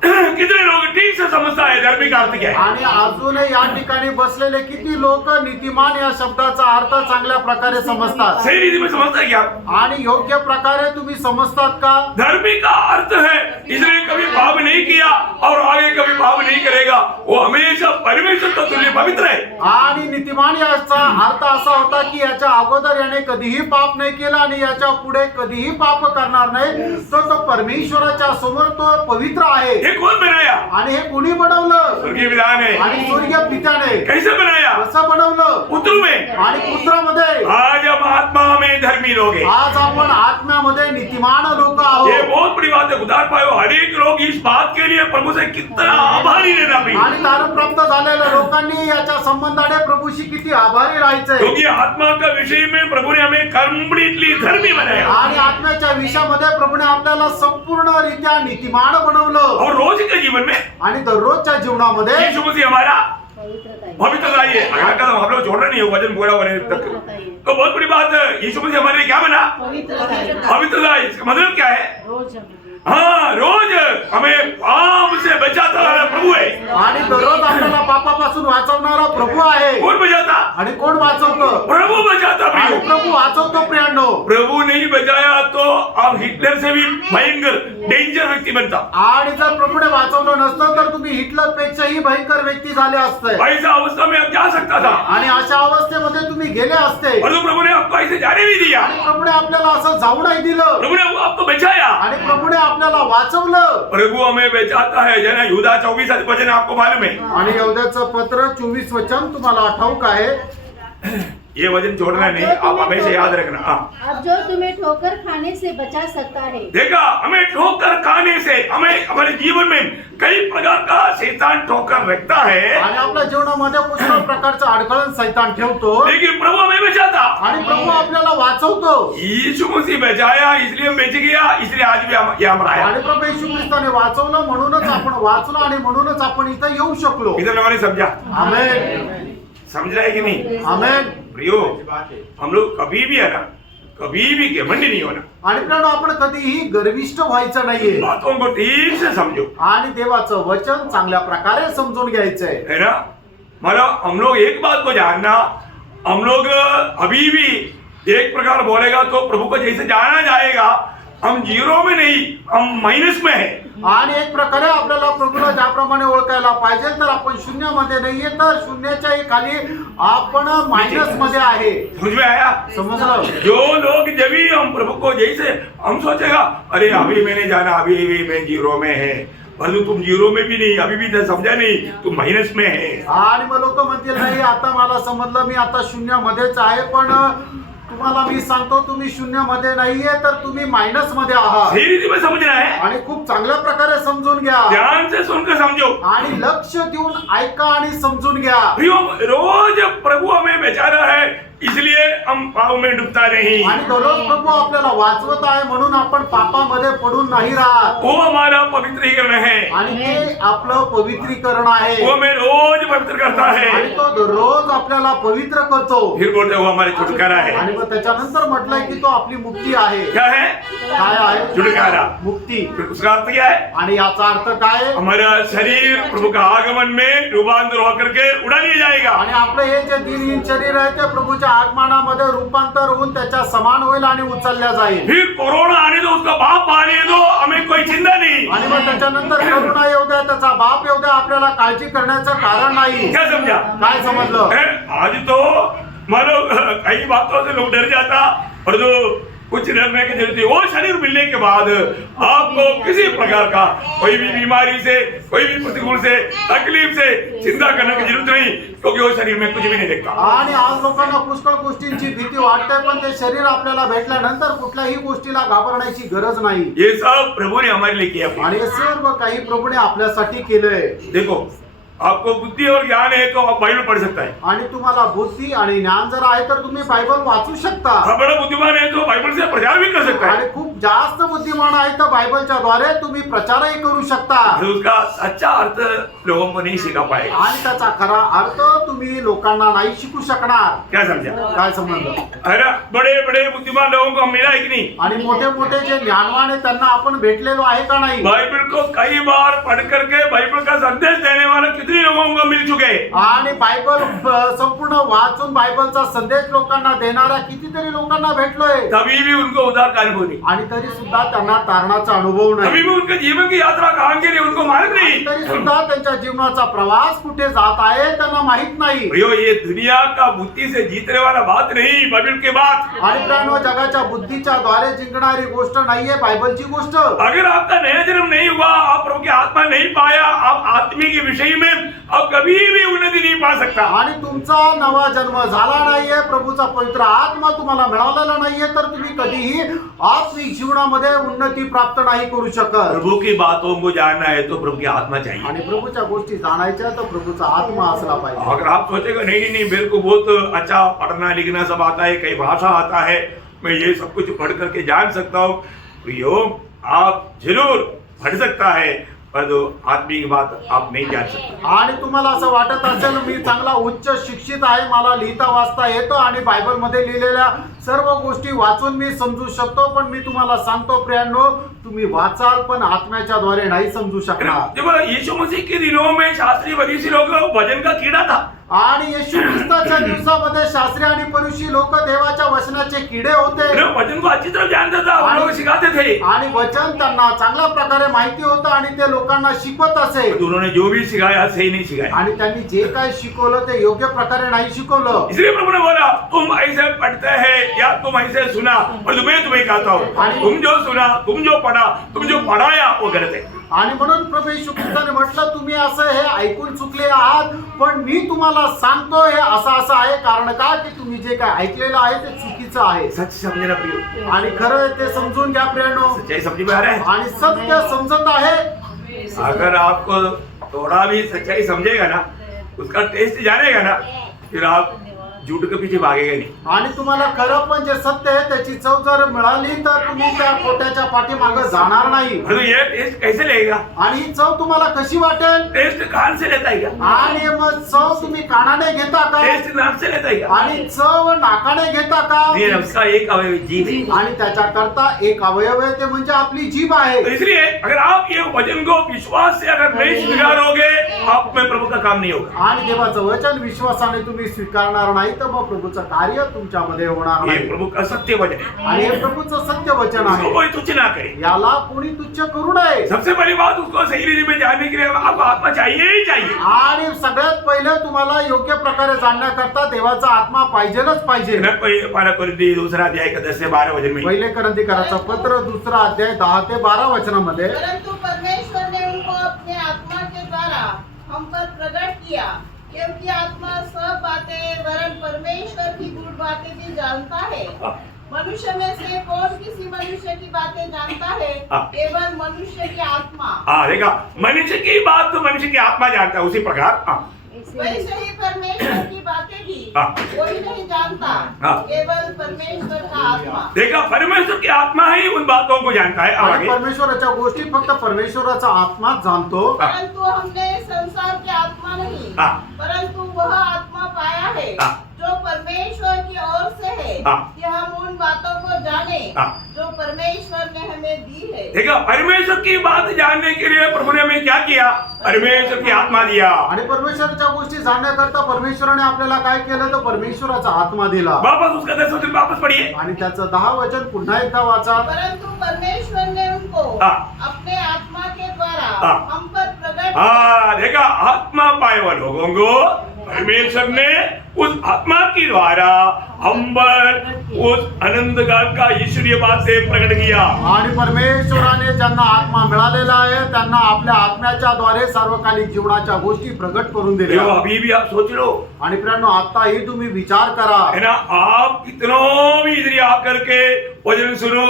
कितने लोग ठीक से समझता है धर्मी का अर्थ क्या है. आणि अजूनही या ठिकाणी बसलेले किती लोक नीतिमान या शब्दाचा अर्थ चांगल्या प्रकारे समजतात. सही रीति में समझता है क्या? आणि योग्य प्रकारे तुम्ही समजतात का? धर्मी का अर्थ है इसने कभी पाप नहीं किया और आगे कभी पाप नहीं करेगा, वो हमेशा परमेश्वर का तुल्य पवित्र है. आणि नीतिमान याचा अर्थ असा होता की याच्या अगोदर याने कधीही पाप नाही केला आणि याच्या पुढे कधीही पाप करणार नाही, तर तो परमेश्वराच्या समोर तो पवित्र आहे. ये कौन बनाया? आणि हे कोणी बनवलं? स्वर्गीय विधान है. आणि स्वर्गीय पित्याने. कैसे बनाया? कसं बनवलं? पुत्र में. आणि पुत्रामध्ये. आज हम आत्मा में धर्मी लोग हैं. आज आपण आत्म्यामध्ये नीतिमान लोक ये आहोत. बहुत बड़ी बात है. उधार पाए हुए हर एक लोग इस बात के लिए प्रभु से कितना आभारी रहना भी, आणि तारण प्राप्त झालेल्या लोकांनी याच्या संबंधाने प्रभूशी किती आभारी राहायचंय. क्योंकि आत्मा का विषय में प्रभु ने हमें कंप्लीटली धर्मी बनाया. आणि आत्म्याच्या विषयामध्ये प्रभूने आपल्याला संपूर्ण रित्या नीतिमान बनवलं. और रोज के जीवन में आणि दररोजच्या जीवनामध्ये यीशु मसीह हमारा पवित्रता है। पवित्रता ही है. अगर कदम हम लोग छोड़ रहे नहीं हो वचन पूरा होने तक, तो बहुत बड़ी बात है. यीशु मसीह हमारे लिए क्या बना? पवित्रता. इसका मतलब क्या है? रोज हमें हाँ, रोज हमें पाप से बचाता वाला प्रभु है. आणि दररोज आपल्याला पापापासून वाचवणारा प्रभू आहे. कौन बचाता? आणि कोण वाचवतं? प्रभु बचाता. आणि प्रियो, प्रभू वाचवतो प्रियांनो. प्रभु नहीं बचाया तो आप हिटलर से भी भयंकर डेंजर व्यक्ति बनता. आणि जर प्रभूने वाचवलं नसतं तर तुम्ही हिटलर पेक्षाही भयंकर व्यक्ती झाले असते. ऐसा अवस्था में आप जा सकता था, आणि अशा अवस्थेमध्ये तुम्ही गेले असते. परंतु प्रभु ने आपको ऐसे जाने नहीं दिया. आणि प्रभूने आपल्याला असं जाऊ नाही दिलं. प्रभु ने आपको बचाया. आणि प्रभूने आपल्याला वाचवलं. प्रभु हमें बचाता है. जना युदा 24 वचन आपको मालूम है. आणि यहूद्याचं पत्र 24 वचन तुम्हाला ठाऊक आहे. ये वचन छोड़ना नहीं, आप हमेशा याद रखना. हाँ, अब जो तुम्हें ठोकर खाने से बचा सकता है। देखा, हमें ठोकर खाने से हमें हमारे जीवन में कई प्रकार का शैतान ठोकर रखता है, आणि आपल्या जीवनामध्ये पुष्कळ प्रकारचं अडखळण सैतान ठेवतो. लेकिन प्रभु हमें बचाता. आणि प्रभू आपल्याला वाचवतो. यीशु मसीह बचाया, इसलिए हम बच गया, इसलिए आज भी हम यहाँ पर आया. आणि प्रभू येशू ख्रिस्ताने वाचवलं म्हणूनच आपण वाचलो आणि म्हणूनच आपण इथं येऊ शकलो. इधर लोगों ने समझा? आमेन. समझ रहा है कि नहीं? आमेन. प्रियो, हम लोग कभी भी है ना, कभी भी घमंड नहीं होना. आणि प्रियांनो, आपण कधीही गर्विष्ठ व्हायचं नाहीये. बातों को ठीक से समझो, आणि देवाचं वचन चांगल्या प्रकारे समजून घ्यायचंय. है ना. मतलब हम लोग एक बात को जानना, हम लोग अभी भी एक प्रकार बोलेगा तो प्रभु को जैसे जाना जाएगा, हम जीरो में नहीं, हम माइनस में है. आणि एक प्रकारे आपल्याला प्रभूला ज्याप्रमाणे ओळखायला पाहिजे तर आपण शून्यामध्ये नाहीये, तर शून्याच्याही खाली आपण मायनस मध्ये आहे. समझ में आया? समजलं? जो लोग जब भी हम प्रभु को जैसे हम सोचेगा, अरे अभी मैंने जाना, अभी भी मैं जीरो में है, परंतु तुम जीरो में भी नहीं, अभी भी समझा नहीं, तुम माइनस में है। आणि मग लोक म्हणतील नाही आता मला समजलं, मी आता शून्यामध्येच आहे, पण तुम्हाला मी सांगतो तुम्ही शून्यामध्ये नाहीये तर तुम्ही मायनस मध्ये आहात. सही रीति में समझना है, आणि खूप चांगल्या प्रकारे समजून घ्या ध्यान से सुनकर समझो। आणि लक्ष देऊन ऐका आणि समजून घ्या. प्रियो, रोज प्रभु हमें बेचारा है, इसलिए हम पाप में डूबता नहीं। आणि दररोज प्रभू आपल्याला वाचवत आहे म्हणून आपण पापामध्ये पडून नाही राहत. वो हमारा पवित्रीकरण है, आणि ते आपलं पवित्रीकरण आहे. वो हमें रोज पवित्र करता आणि है, तो दररोज आपल्याला पवित्र करतो. फिर बोलते वो हमारे छुटकारा है। आणि मग त्याच्यानंतर म्हटलंय की तो आपली मुक्ती आहे. क्या है? काय आहे? छुटकारा। मुक्ती. फिर उसका अर्थ क्या है? आणि याचा अर्थ काय? हमारा शरीर प्रभु का आगमन में रूपांतर होकर के उड़ा लिया जाएगा। आणि आपलं हे जे दिनहीन शरीर आहे ते प्रभूच्या आगमनामध्ये रूपांतर होऊन त्याच्या समान होईल आणि उचलल्या जाईल. फिर कोरोना आने दो, उसका बाप आने दो, हमें कोई चिंता नहीं। आणि मग त्याच्यानंतर करुणा येऊ द्या, त्याचा बाप येऊ द्या, आपल्याला काळजी करण्याचं कारण नाही. क्या समझा? काय समजलं? आज तो मानो कई बातों से लोग डर जाता, और जो कुछ डरने की जरूरत है, वो शरीर मिलने के बाद आपको किसी प्रकार का कोई भी बीमारी से, कोई भी प्रतिकूल से, तकलीफ से चिंता करने की जरूरत नहीं, क्योंकि वो शरीर में कुछ भी नहीं देखता। आणि आज लोकांना पुष्कळ गोष्टींची भीती वाटते, पण ते शरीर आपल्याला भेटल्यानंतर कुठल्याही गोष्टीला घाबरण्याची गरज नाही. ये सब प्रभु ने हमारे लिए किया। आणि हे सर्व काही प्रभूने आपल्यासाठी केलंय. देखो, आपको बुद्धि और ज्ञान है तो आप बाइबल पढ़ सकता है। आणि तुम्हाला बुद्धी आणि ज्ञान जर आहे तर तुम्ही बायबल वाचू शकता. बड़ा बुद्धिमान है तो बाइबल से प्रचार भी कर सकता है। आणि खूप जास्त बुद्धिमान आहे तर बायबलच्या द्वारे तुम्ही प्रचारही करू शकता. उसका सच्चा अर्थ लोगों को नहीं सिखा पाएगा। आणि त्याचा खरा अर्थ तुम्ही लोकांना नाही शिकू शकणार. क्या समझा? काय समजलं? अरे बड़े बड़े बुद्धिमान लोगों को हम मिला है कि नहीं? आणि मोठे मोठे जे ज्ञानवान आहे त्यांना आपण भेटलेलो आहे का नाही? बाइबल को कई बार पढ़ करके बाइबल का संदेश देने वाले कितने लोगों को मिल चुके हैं? आणि बायबल संपूर्ण वाचून बायबलचा संदेश लोकांना देणाऱ्या कितीतरी लोकांना भेटलोय. तभी भी उनको उद्धार का अनुभव नहीं, आणि तरी सुद्धा त्यांना तारणाचा अनुभव तभी नाही. भी उनके जीवन की यात्रा कहाँ के लिए उनको मालूम नहीं। तरी सुद्धा त्यांच्या जीवनाचा प्रवास कुठे जात आहे त्यांना माहित नाही. भैया, ये दुनिया का बुद्धि से जीतने वाला बात नहीं, बाइबल की बात। आणि प्राणो जगाच्या बुद्धीच्या द्वारे जिंकणारी गोष्ट नाहीये बायबलची गोष्ट. अगर आपका नया जन्म नहीं हुआ, आप प्रभु की आत्मा नहीं पाया, आप आत्मिक के विषय में अब कभी भी उन्नति नहीं पा सकता। आणि तुमचा नवा जन्म झाला नाहीये, प्रभूचा पवित्र आत्मा तुम्हाला मिळालेला नाहीये, तर तुम्ही कधीही आत्मिक जीवनामध्ये उन्नती प्राप्त नाही करू शकत. प्रभु की बातों को जानना है तो प्रभु की आत्मा चाहिए। आणि प्रभूच्या गोष्टी जाणायच्या तर प्रभूचा आत्मा असला पाहिजे. अगर आप सोचेगा नहीं नहीं मेरे को बहुत अच्छा पढ़ना लिखना सब आता है, कई भाषा आता है, मैं ये सब कुछ पढ़ करके जान सकता हूँ, प्रियो आप जरूर पढ़ सकता है, पर आत्मिक बात आप नहीं जान सकते। आणि तुम्हाला असं वाटत असेल मी चांगला उच्च शिक्षित आहे, मला लिहिता वाचता येतं आणि बायबल मध्ये लिहिलेल्या सर्व गोष्टी वाचून मी समजू शकतो, पण मी तुम्हाला सांगतो प्रियांनो, तुम्ही वाचाल पण आत्म्याच्या द्वारे नाही समजू शकणार. देखो, यीशु मसीह के दिनों में शास्त्री फरीसी लोग भजन का कीड़ा था। आणि येशू ख्रिस्ताच्या दिवसामध्ये शास्त्री आणि फरीसी लोक देवाच्या वचनाचे किडे होते. भजन को अच्छी तरह जानता था, वो लोग सिखाते थे, आणि वचन त्यांना चांगल्या प्रकारे माहिती होतं आणि ते लोकांना शिकवत असे. उन्होंने जो भी सिखाया सही नहीं सिखाया। आणि त्यांनी जे काय शिकवलं ते योग्य प्रकारे नाही शिकवलं. इसलिए प्रभु ने बोला, तुम ऐसे पढ़ते हैं या तुम ऐसे सुना, और मैं तुम्हें कहता हूँ, तुम जो सुना, तुम जो पढ़ा, तुम जो पढ़ाया वो गलत है। आणि म्हणून प्रभू येशू ख्रिस्ताने म्हटलं, तुम्ही असं हे ऐकून चुकले आहात, पण मी तुम्हाला सांगतो हे असं आहे, कारण का की तुम्ही जे काय ऐकलेलं आहे ते चुकीचं आहे. सच समझना प्रियो, आणि खरं ते समजून घ्या प्रियांनो. सच्चाई समझ में आ रहा है? आणि सत्य समजत आहे. अगर आपको थोड़ा भी सच्चाई समझेगा ना, उसका टेस्ट जानेगा ना, फिर आप झूठ के पीछे भागेगा नहीं। आणि तुम्हाला खरं पण जे सत्य आहे त्याची चव जर मिळाली तर तुम्ही त्या खोट्याच्या पाठीमागे जाणार नाही. ये टेस्ट कैसे लेगा? आणि ही चव तुम्हाला कशी वाटेल? टेस्ट कान से लेता है क्या? आणि मग चव तुम्ही कानाने घेता का? टेस्ट नाक से लेता है क्या? आणि चव नाकाने घेता का? ये उसका एक अवयव जीभ है। आणि त्याच्याकरता एक अवयव आहे, ते म्हणजे आपली जीभ आहे. तो इसलिए अगर आप ये वचन को विश्वास से अगर नहीं स्वीकारोगे, आप में प्रभु का काम नहीं होगा। आणि देवाचं वचन विश्वासाने तुम्ही स्वीकारणार नाही तर मग प्रभूचं कार्य तुमच्यामध्ये होणार ये नाही. प्रभु का सत्य वचन है, आणि हे प्रभूचं सत्य वचन आहे. उसको कोई तुच्छ ना करे। याला कोणी तुच्छ करू नये. सबसे बड़ी बात, उसको सही रीति में जानने के लिए आपको आत्मा चाहिए ही चाहिए। आणि सगळ्यात पहिले तुम्हाला योग्य प्रकारे जाणण्याकरता देवाचा आत्मा पाहिजेलच पाहिजे. मैं पहला कोरिन्थी दूसरा अध्याय का 10 से 12 वचन में, पहिले करंथीकराचं पत्र 2 अध्याय 10 ते 12 वचनामध्ये, परंतु परमेश्वर ने उनको को अपने आत्मा के द्वारा हम पर प्रकट किया, क्योंकि आत्मा सब बातें वरन परमेश्वर की गूढ़ बातें भी जानता है। मनुष्य में से कौन किसी मनुष्य की बातें जानता है? केवल मनुष्य की आत्मा। देखा, मनुष्य की बात तो मनुष्य की आत्मा जानता है, उसी प्रकार वैसे ही परमेश्वर की बातें भी कोई नहीं जानता, केवल परमेश्वर का आत्मा। देखा, परमेश्वर की आत्मा ही उन बातों को जानता है। आणि परमेश्वराच्या गोष्टी फक्त परमेश्वराचा आत्माच जाणतो. परंतु हमने संसार की आत्मा नहीं, परंतु वह आत्मा पाया है जो परमेश्वर की ओर से है, कि हम उन बातों को जाने जो परमेश्वर ने हमें दी है। देखा, परमेश्वर की बात जानने के लिए प्रभु ने हमें क्या किया? परमेश्वर की आत्मा दिया. आणि परमेश्वराच्या गोष्टी जाणण्याकरता परमेश्वराने आपल्याला काय केलं तर परमेश्वराचा आत्मा दिला. वापस उसका 10 वचन वापस पढ़िए. आणि त्याचं 10 वचन पुन्हा एकदा वाचा. परंतु परमेश्वर ने उनको अपने आत्मा के द्वारा हम पर प्रकट देखा, आत्मा पाए हुए लोगों को परमेश्वर ने उस आत्मा के द्वारा हम पर उस अनंत काल का ईश्वरीय बात से प्रकट किया. आणि परमेश्वराने ज्यांना आत्मा मिळालेला आहे त्यांना आपल्या आत्म्याच्या द्वारे सार्वकालिक जीवनाच्या गोष्टी प्रकट करून दिल्या. अभी भी आप सोच लो. आणि प्रियांनो, आताही तुम्ही विचार करा, है ना, आप कितनों भी इधर आकर के वचन सुनो,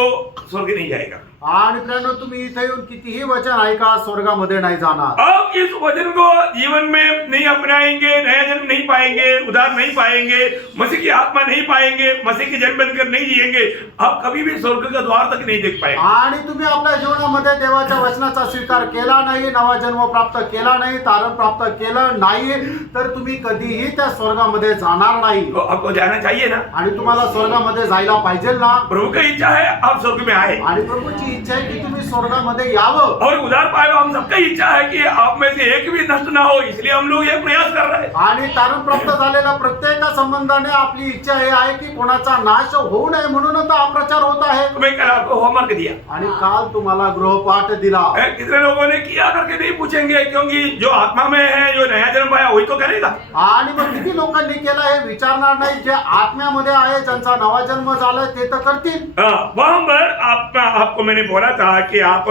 स्वर्ग नहीं जाएगा. आणि प्रियांनो, तुम्ही इथे येऊन कितीही वचन ऐका, स्वर्गामध्ये नाही जाणार. आप इस वचन को जीवन में नहीं अपनाएंगे, नया जन्म नहीं पाएंगे, उद्धार नहीं पाएंगे, मसीह की आत्मा नहीं पाएंगे, मसीह की जन्म बनकर नहीं जिएंगे, आप कभी भी स्वर्ग का द्वार तक नहीं देख पाएंगे. आणि तुम्ही आपल्या जीवनामध्ये देवाच्या वचनाचा स्वीकार केला नाही, नवा जन्म प्राप्त केला नाही, तारण प्राप्त केलं नाही, तर तुम्ही कधीही त्या स्वर्गामध्ये जाणार नाही. तो आपको जाना चाहिए ना. आणि तुम्हाला स्वर्गामध्ये जायला पाहिजे ना. प्रभु की इच्छा है आप स्वर्ग में आए, आणि प्रभूची इच्छा आहे की तुम्ही स्वर्गामध्ये यावं. और उद्धार पाए. हम सबका इच्छा है कि आप में से एक भी नष्ट ना हो, इसलिए हम लोग ये प्रयास कर रहे हैं. आणि तारण प्राप्त झालेल्या प्रत्येका संबंधाने आपली इच्छा हे आहे की कोणाचा नाश होऊ नये, म्हणूनच हा प्रचार होत आहे. मैं कल आपको होमवर्क दिया. आणि काल तुम्हाला गृहपाठ दिला. कितने लोगों ने किया करके नहीं पूछेंगे, क्योंकि जो आत्मा में है, जो नया जन्म पाया वही तो करेगा. आणि मग किती लोकांनी केलं हे विचारणार नाही. जे आत्म्यामध्ये आहे, ज्यांचा नवा जन्म झालाय ते तर करतील. वहां पर आपको मैंने बोला था कि आप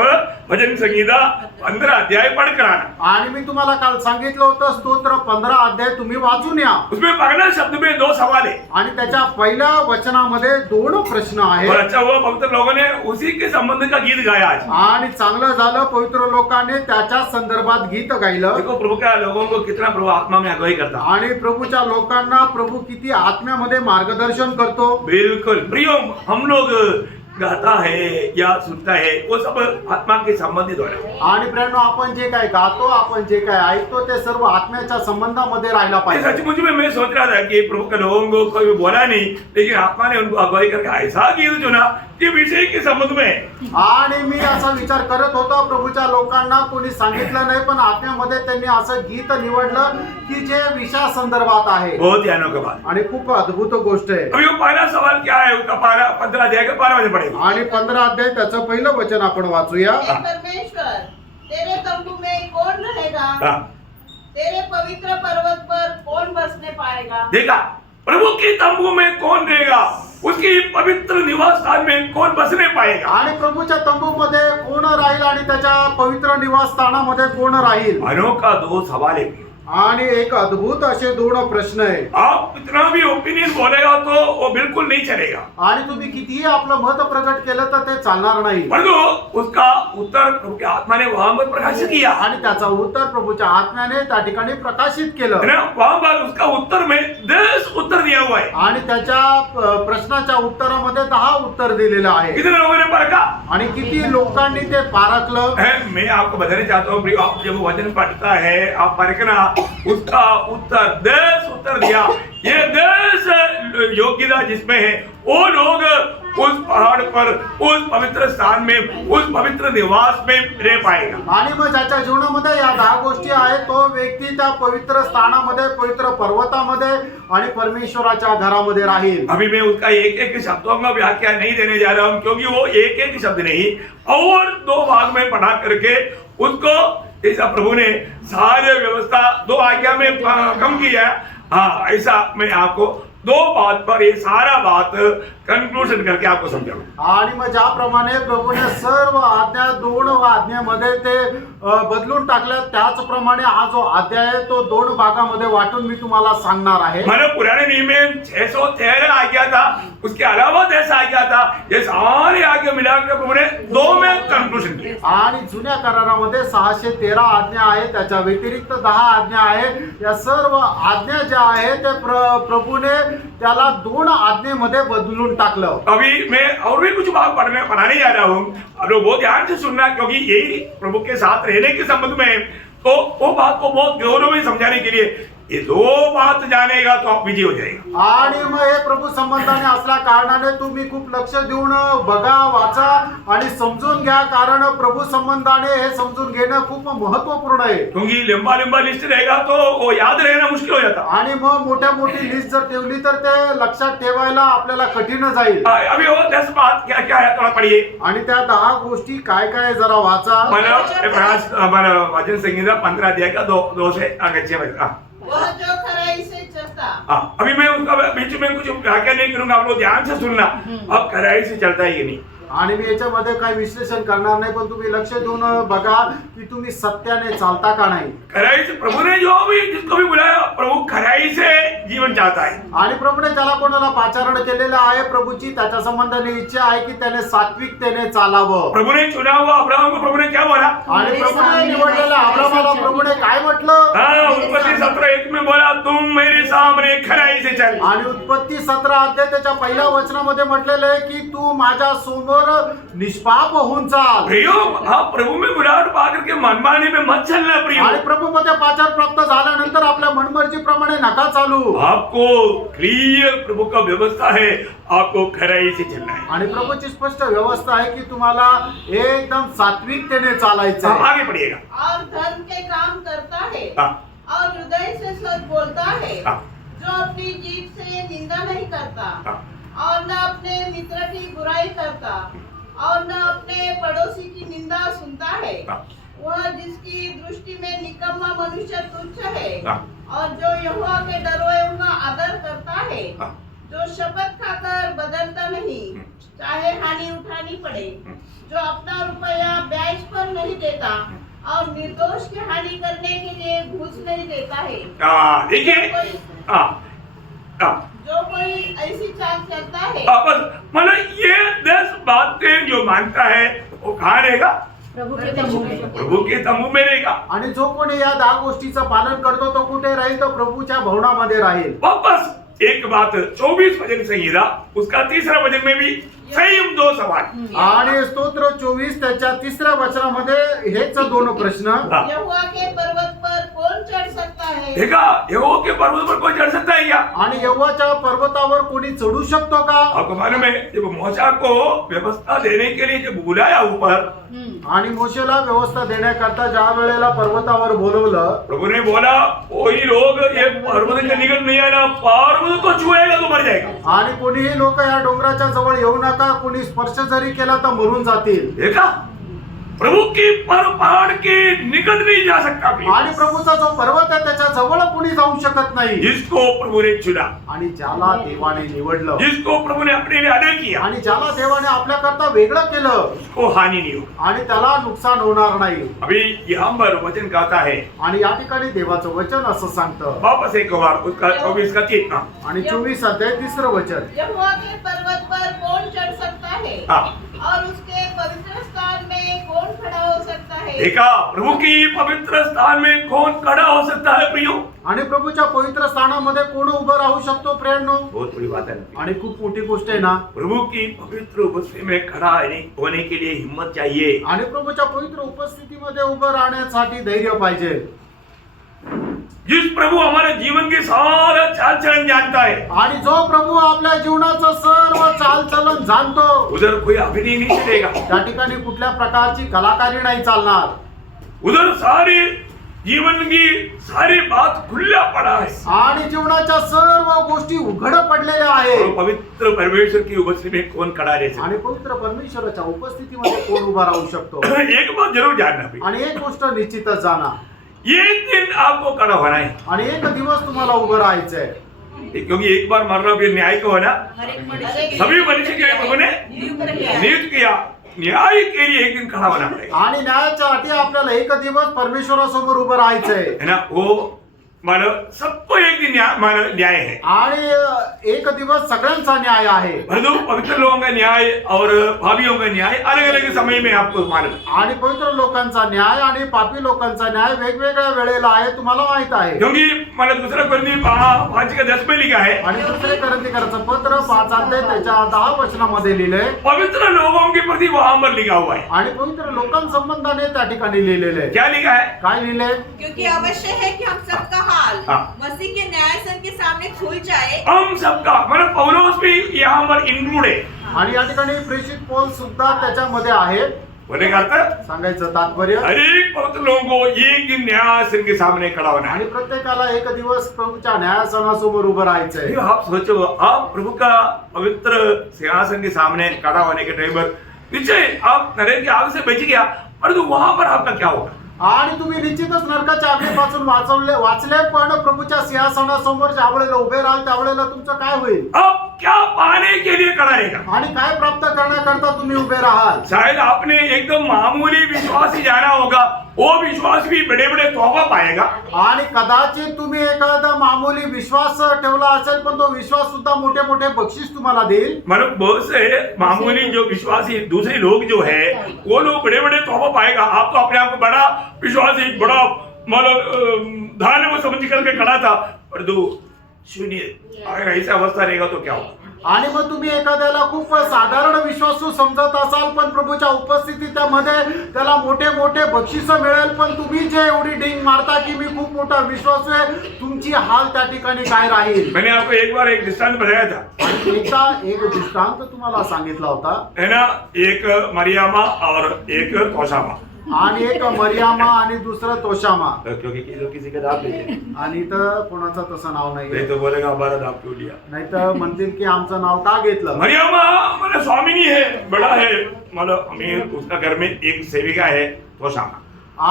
भजन संगीता 15 अध्याय पढ़कर आना. आणि मी तुम्हाला काल सांगितलं होतं स्तोत्र 15 अध्याय तुम्ही वाचून या. उसमें पहला शब्द में 2 सवाल है. आणि त्याच्या पहिल्या वचनामध्ये 2 प्रश्न और आहेत. अच्छा हुआ पवित्र लोगों ने उसी के संबंध का गीत गाया आज. आणि चांगलं झालं पवित्र लोकांनी त्याच्या संदर्भात गीत गायलं. देखो प्रभु का लोगों को कितना प्रभु आत्मा में अगुवाई करता. आणि प्रभूच्या लोकांना प्रभू किती आत्म्यामध्ये मार्गदर्शन करतो. बिल्कुल प्रियो, हम लोग गाता है या सुनता है वो सब आत्मा के संबंधित हो रहा है. आणि प्रियांनो, आपण जे काय गातो, आपण जे काय ऐकतो ते सर्व आत्म्याच्या संबंधामध्ये राहायला पाहिजे. सचमुच में मैं सोच रहा था कि प्रभु के लोगों को कोई बोला नहीं, लेकिन आत्मा ने उनको अगुवाई करके ऐसा गीत चुना कि विषय के संबंध में. आणि मी असा विचार करत होतो, प्रभूच्या लोकांना कोणी सांगितलं नाही, पण आत्म्यामध्ये त्यांनी असं गीत निवडलं की जे विषया संदर्भात आहे. बहुत ही अनोखी बात. आणि खूप अद्भुत गोष्ट आहे. अभी वो पहला सवाल क्या है, उसका 15 अध्याय का 12 वचन पढ़ेगा. आणि 15 अध्याय त्याचं पहिलं वचन आपण वाचूया. हे परमेश्वर, तेरे तंबू में कौन रहेगा? तेरे पवित्र पर्वत पर कौन बसने पाएगा? देखा, प्रभु की तंबू में कौन रहेगा, उसकी पवित्र निवास स्थान में कौन बसने पाएगा. आणि प्रभूच्या तंबूमध्ये कोण राहील आणि त्याच्या पवित्र निवास स्थानामध्ये कोण राहील. अनोखा 2 सवाल है. आणि एक अद्भुत असे 2 प्रश्न आहे. आप कितना भी ओपिनियन बोलेगा तो वो बिल्कुल नहीं चलेगा. आणि तुम्ही कितीही आपलं मत प्रकट केलं तर ते चालणार नाही. परंतु उसका उत्तर प्रभु की आत्मा ने वहां पर प्रकाशित किया. आणि त्याचा उत्तर प्रभूच्या आत्म्याने त्या ठिकाणी प्रकाशित केलं. है ना, वहां पर उसका उत्तर में 10 उत्तर दिया हुआ है. आणि त्याच्या प्रश्नाच्या उत्तरामध्ये 10 उत्तर दिलेलं आहे. कितने लोगों ने परखा? आणि किती लोकांनी ते पारखलं. मैं आपको बताना चाहता हूँ, आप जब वचन पढ़ता है, आप परखना, उसका उत्तर 10 उत्तर दिया. ये 10 योग्यता जिसमें है, वो लोग उस पहाड़ पर, उस पवित्र स्थान में, उस पवित्र निवास में रह पाएगा. आणि मग ज्याच्या जीवनामध्ये या 10 गोष्टी आहेत, तो व्यक्ती त्या पवित्र स्थानामध्ये, पवित्र पर्वतामध्ये आणि परमेश्वराच्या घरामध्ये राहील. अभी मैं उसका एक शब्दों का व्याख्या नहीं देने जा रहा हूँ, क्योंकि वो एक शब्द नहीं और 2 भाग में पढ़ा करके उसको, ऐसा प्रभु ने सारे व्यवस्था 2 आज्ञा में कम किया. हाँ, ऐसा मैं आपको दो बात पर ये सारा बात कंक्लूजन करके आपको समझाऊंगा। आणि मग ज्याप्रमाणे प्रभूने सर्व आज्ञा 2 आज्ञामध्ये ते बदलून टाकल्या, त्याचप्रमाणे हा जो अध्याय आहे तो 2 भागामध्ये वाटून मी तुम्हाला सांगणार आहे। मैंने पुराने नियम में 613 आज्ञा था, उसके अलावा 10 आज्ञा था, ये सारी आज्ञा मिलाकर प्रभु ने 2 में कंक्लूजन किया। आणि जुन्या करारामध्ये 613 आज्ञा आहे, त्याच्या व्यतिरिक्त 10 आज्ञा आहे। या सर्व आज्ञा ज्या आहे ते प्रभूने त्याला 2 आज्ञेमध्ये बदलून टाकलं। अभी मैं और भी कुछ बात पढ़ाने जा रहा हूँ, आप लोग बहुत ध्यान से सुनना, क्योंकि यही प्रभु के साथ रहने के संबंध में तो वो बात को बहुत गौरव में समझाने के लिए ये 2 बात जानेगा तो आप विजय हो जाएगा। आणि मग हे प्रभू संबंधाने असल्या कारणाने तुम्ही खूप लक्ष देऊन बघा, वाचा आणि समजून घ्या, कारण प्रभू संबंधाने हे समजून घेणं खूप महत्वपूर्ण आहे। क्योंकि लंबा लंबा लिस्ट रहेगा तो वो याद रहना मुश्किल हो जाता। आणि मग मोठी लिस्ट जर ठेवली तर ते लक्षात ठेवायला आपल्याला कठीण जाईल। अभी वो 10 बात क्या क्या है थोड़ा पढ़िए। आणि त्या 10 गोष्टी काय काय जरा वाचा। हमारा वचन संहिता 15 अध्याय का 2 से आगे 6 वह जो खराई से चलता। अभी मैं उसका बीच में कुछ व्याख्या नहीं करूंगा, आप लोग ध्यान से सुनना। अब खराई से चलता है ये नहीं, आणि मी याच्यामध्ये काही विश्लेषण करणार नाही, पण तुम्ही लक्ष देऊन बघा की तुम्ही सत्याने चालता का नाही। खराई से प्रभु ने जो भी जिसको भी बुलाया, प्रभु खराई से जीवन चाहता है। आणि प्रभूने ज्याला कोणाला पाचारण केलेलं आहे, प्रभूची त्याच्या संबंधाने इच्छा आहे की त्याने सात्विकतेने चालावं। प्रभु ने चुना हुआ अब्राहम को प्रभु ने क्या बोला? आणि प्रभूने निवडलेल्या अब्राहमाला प्रभूने काय म्हटलं? हाँ, उत्पत्ति 17:1 में बोला, तुम मेरे सामने खराई से चल। आणि उत्पत्ती 17 अध्याय त्याच्या पहिल्या वचनामध्ये म्हटलेलं आहे की तू माझ्या समोर निष्पाप होऊन चाल। प्रियो, आप प्रभु में बुलाहट पा करके मनमानी में मत चलना प्रियो। आणि प्रभूमध्ये पाचार प्राप्त झाल्यानंतर आपल्या मनमर्जीप्रमाणे नका चालू। आपको क्लियर प्रभु का व्यवस्था है, आपको खराई से चलना है। आणि प्रभूची स्पष्ट व्यवस्था आहे की तुम्हाला एकदम सात्विकतेने चालायचं आहे। आगे बढ़िएगा। और धर्म के काम करता है हाँ। और हृदय से सच बोलता है, हाँ। जो अपनी जीभ से निंदा नहीं करता हाँ। और न अपने मित्र की बुराई करता और न अपने पड़ोसी की निंदा सुनता है। हाँ। वह जिसकी दृष्टि में निकम्मा मनुष्य तुच्छ है हाँ। और जो यहोवा के डरोए का आदर करता है, हाँ। जो शपथ खाकर बदलता नहीं चाहे हानि उठानी पड़े, जो अपना रुपया ब्याज पर नहीं देता और निर्दोष की हानि करने के लिए घूस नहीं देता है। देखिए, जो कोई ऐसी चाल चलता है, बस मतलब ये 10 बातें जो मानता है वो कहाँ रहेगा? प्रभु के तंबू में। प्रभु के तंबू में रहेगा। आणि जो कोणी या 10 गोष्टीचं पालन करतो तो कुठे राहील? तो प्रभूच्या भवनामध्ये राहील। वापस एक बात 24 वचन संहिता उसका 3रा वचन में भी सेम 2 सवाल। आणि स्तोत्र 24 त्याच्या 3ऱ्या वचनामध्ये हेच 2 प्रश्न। यहोवा के पर्वत पर कौन चढ़ सकता है? देखा, यहोवा के पर्वत पर कोई चढ़ सकता है क्या? आणि यहोवाच्या पर्वतावर कोणी चढू शकतो का? आपको मालूम है, जब मूसा को व्यवस्था देने के लिए जब बुलाया ऊपर, आणि मोशेला व्यवस्था देण्याकरता ज्या वेळेला पर्वतावर बोलवलं, प्रभु ने बोला कोई लोग ये पर्वत के निकट नहीं आना, पर्वत को छुएगा तो मर जाएगा। आणि कोणीही लोक या डोंगराच्या जवळ येऊ नका, कोणी स्पर्श जरी केला तर मरून जातील। देखा, प्रभु की पहाड़ के निकट नहीं जा सकता। आणि प्रभूचा जो पर्वत आहे त्याच्या जवळ कोणी जाऊ शकत नाही। जिसको प्रभु ने चुना, आणि ज्याला देवाने निवडलं, जिसको प्रभु ने अपने लिए अलग किया, आणि ज्याला देवाने आपल्याकरता वेगळं केलं, उसको हानि नहीं हो। आणि त्याला नुकसान होणार नाही। अभी यहाँ पर वचन कहता है, आणि या ठिकाणी देवाचं वचन असं सांगतं, वापस एक बार उसका 24 का 3 आणि 24 अध्याय 3रं वचन, यहोवा के पर्वत पर कौन चढ़ सकता है और उसके पवित्र स्थान में कौन खड़ा हो सकता है? देखा, प्रभु की पवित्र स्थान में कौन खड़ा हो सकता है प्रियो? आणि प्रभूच्या पवित्र स्थानामध्ये कोण उभं राहू शकतो प्रियांनो? बहुत बड़ी बात है। आणि खूप मोठी गोष्ट आहे ना। प्रभु की पवित्र उपस्थिति में खड़ा होने के लिए हिम्मत चाहिए। आणि प्रभूच्या पवित्र उपस्थितीमध्ये उभं राहण्यासाठी धैर्य पाहिजे। जिस प्रभु हमारे जीवन के सारा चाल चलन जानता है, आणि जो प्रभू आपल्या जीवनाचं सर्व चालचलन जाणतो, उधर कोई अभिनय नहीं चलेगा, त्या ठिकाणी कुठल्या प्रकारची कलाकारी नाही चालणार। उधर सारी जीवन की सारी बात खुला पड़ा है आणि जीवनाच्या सर्व गोष्टी उघड पडलेल्या और आहेत। पवित्र परमेश्वर की उपस्थिति में कौन खड़ा रह सकता आणि पवित्र परमेश्वराच्या उपस्थितीमध्ये कोण उभा राहू शकतो? है? एक बात जरूर जानना भी, आणि एक गोष्ट निश्चितच जाणा, एक दिन आपको खड़ा होना है। आणि एक दिवस तुम्हाला उभं राहायचंय। क्योंकि एक बार मरना फिर न्याय को है ना, हर एक मनुष्य सभी मनुष्य के लिए प्रभु ने नियुक्त किया। नियुक्त किया, न्याय के लिए एक दिन खड़ा होना पड़ेगा, आणि न्यायाच्या अटी आपल्याला एक दिवस परमेश्वरासमोर उभं राहायचंय है ना। वो मानो सबको एक दिन न्याय है, आणि एक दिवस सगळ्यांचा न्याय आहे। परंतु पवित्र लोगों का न्याय और पापियों का न्याय अलग अलग समय में आपको मालूम है, आणि पवित्र लोकांचा न्याय आणि पापी लोकांचा न्याय वेगवेगळ्या वेळेला आहे, तुम्हाला माहित आहे। क्योंकि मैंने दूसरा कोरिन्थी 5:10 में लिखा है, आणि दुसरे करंथीकरांचं पत्र 5 अध्याय त्याच्या 10 वचनामध्ये लिहिलंय, पवित्र लोगों के प्रति वहां पर लिखा हुआ है। आणि पवित्र लोकांसंबंधाने त्या ठिकाणी लिहिलेलं आहे। क्या लिखा है? काय लिहिलंय? क्योंकि अवश्य है कि हम सबका हाल हाँ। मसीह के न्यायासन के सामने खुल जाए। हम सबका, मतलब पौलुस भी यहाँ पर इंक्लूड है। आणि या ठिकाणी प्रेषित पौल सुद्धा त्याच्यामध्ये आहे। बोले का अर्थ? सांगायचं तात्पर्य, हर एक पवित्र लोगों को एक दिन न्यायासन के सामने खड़ा होना आणि है। प्रत्येकाला एक दिवस प्रभूच्या न्यायासनासमोर उभं राहायचंय। ये आप सोचो, आप प्रभु का पवित्र सिंहासन के सामने खड़ा होने के टाइम पर निश्चय आप नरक की आग से बच गया, परंतु वहां पर आपका क्या होगा? आणि तुम्ही निश्चितच नरकाच्या आगीपासून वाचले, पण प्रभूच्या सिंहासनासमोर ज्या वेळेला उभे राहाल त्यावेळेला तुमचं काय होईल? आप क्या पाने के लिए खड़ा रहेगा? आणि काय प्राप्त करण्याकरता तुम्ही उभे राहाल? शायद आपने एकदम मामूली विश्वास ही जाना होगा, वो विश्वास भी बड़े बड़े तोहफा पाएगा। आणि कदाचित तुम्ही एखादा मामूली विश्वास ठेवला असेल, पण तो विश्वास सुद्धा मोठे मोठे बक्षीस तुम्हाला देईल। मतलब बहुत से मामूली जो विश्वासी दूसरे लोग जो है वो लोग बड़े बड़े तोहफा पाएगा। आप तो अपने आप को बड़ा विश्वासी, बड़ा मतलब धार्मिक वो समझ करके खड़ा था, परंतु सुनिए अगर ऐसी अवस्था रहेगा तो क्या होगा? आणि मग तुम्ही एखाद्याला खूप साधारण विश्वासू समजत असाल, पण प्रभूच्या उपस्थितीत त्यामध्ये त्याला मोठे मोठे बक्षीस मिळेल, पण तुम्ही जे एवढी डिंग मारता की मी खूप मोठा विश्वासू आहे, तुमची हाल त्या ठिकाणी काय राहील? मैंने आपको एक बार एक दृष्टांत बताया था, एकदा एक दृष्टांत तुम्हाला सांगितला होता, है ना, एक मरियमा और एक तोशामा। आणि एक मरियामा आणि दुसरं तोशामा। क्योंकि किसी का दाब नहीं आणि इथं कोणाचं तसं नाव है, नाहीये, तो बोलेगा हमारा दाब क्यों लिया? नाही तर म्हणतील की आमचं नाव का घेतलं? मरियमा मतलब स्वामिनी है, बड़ा है, मतलब अमीर, उसका घर में एक सेविका है तोशामा।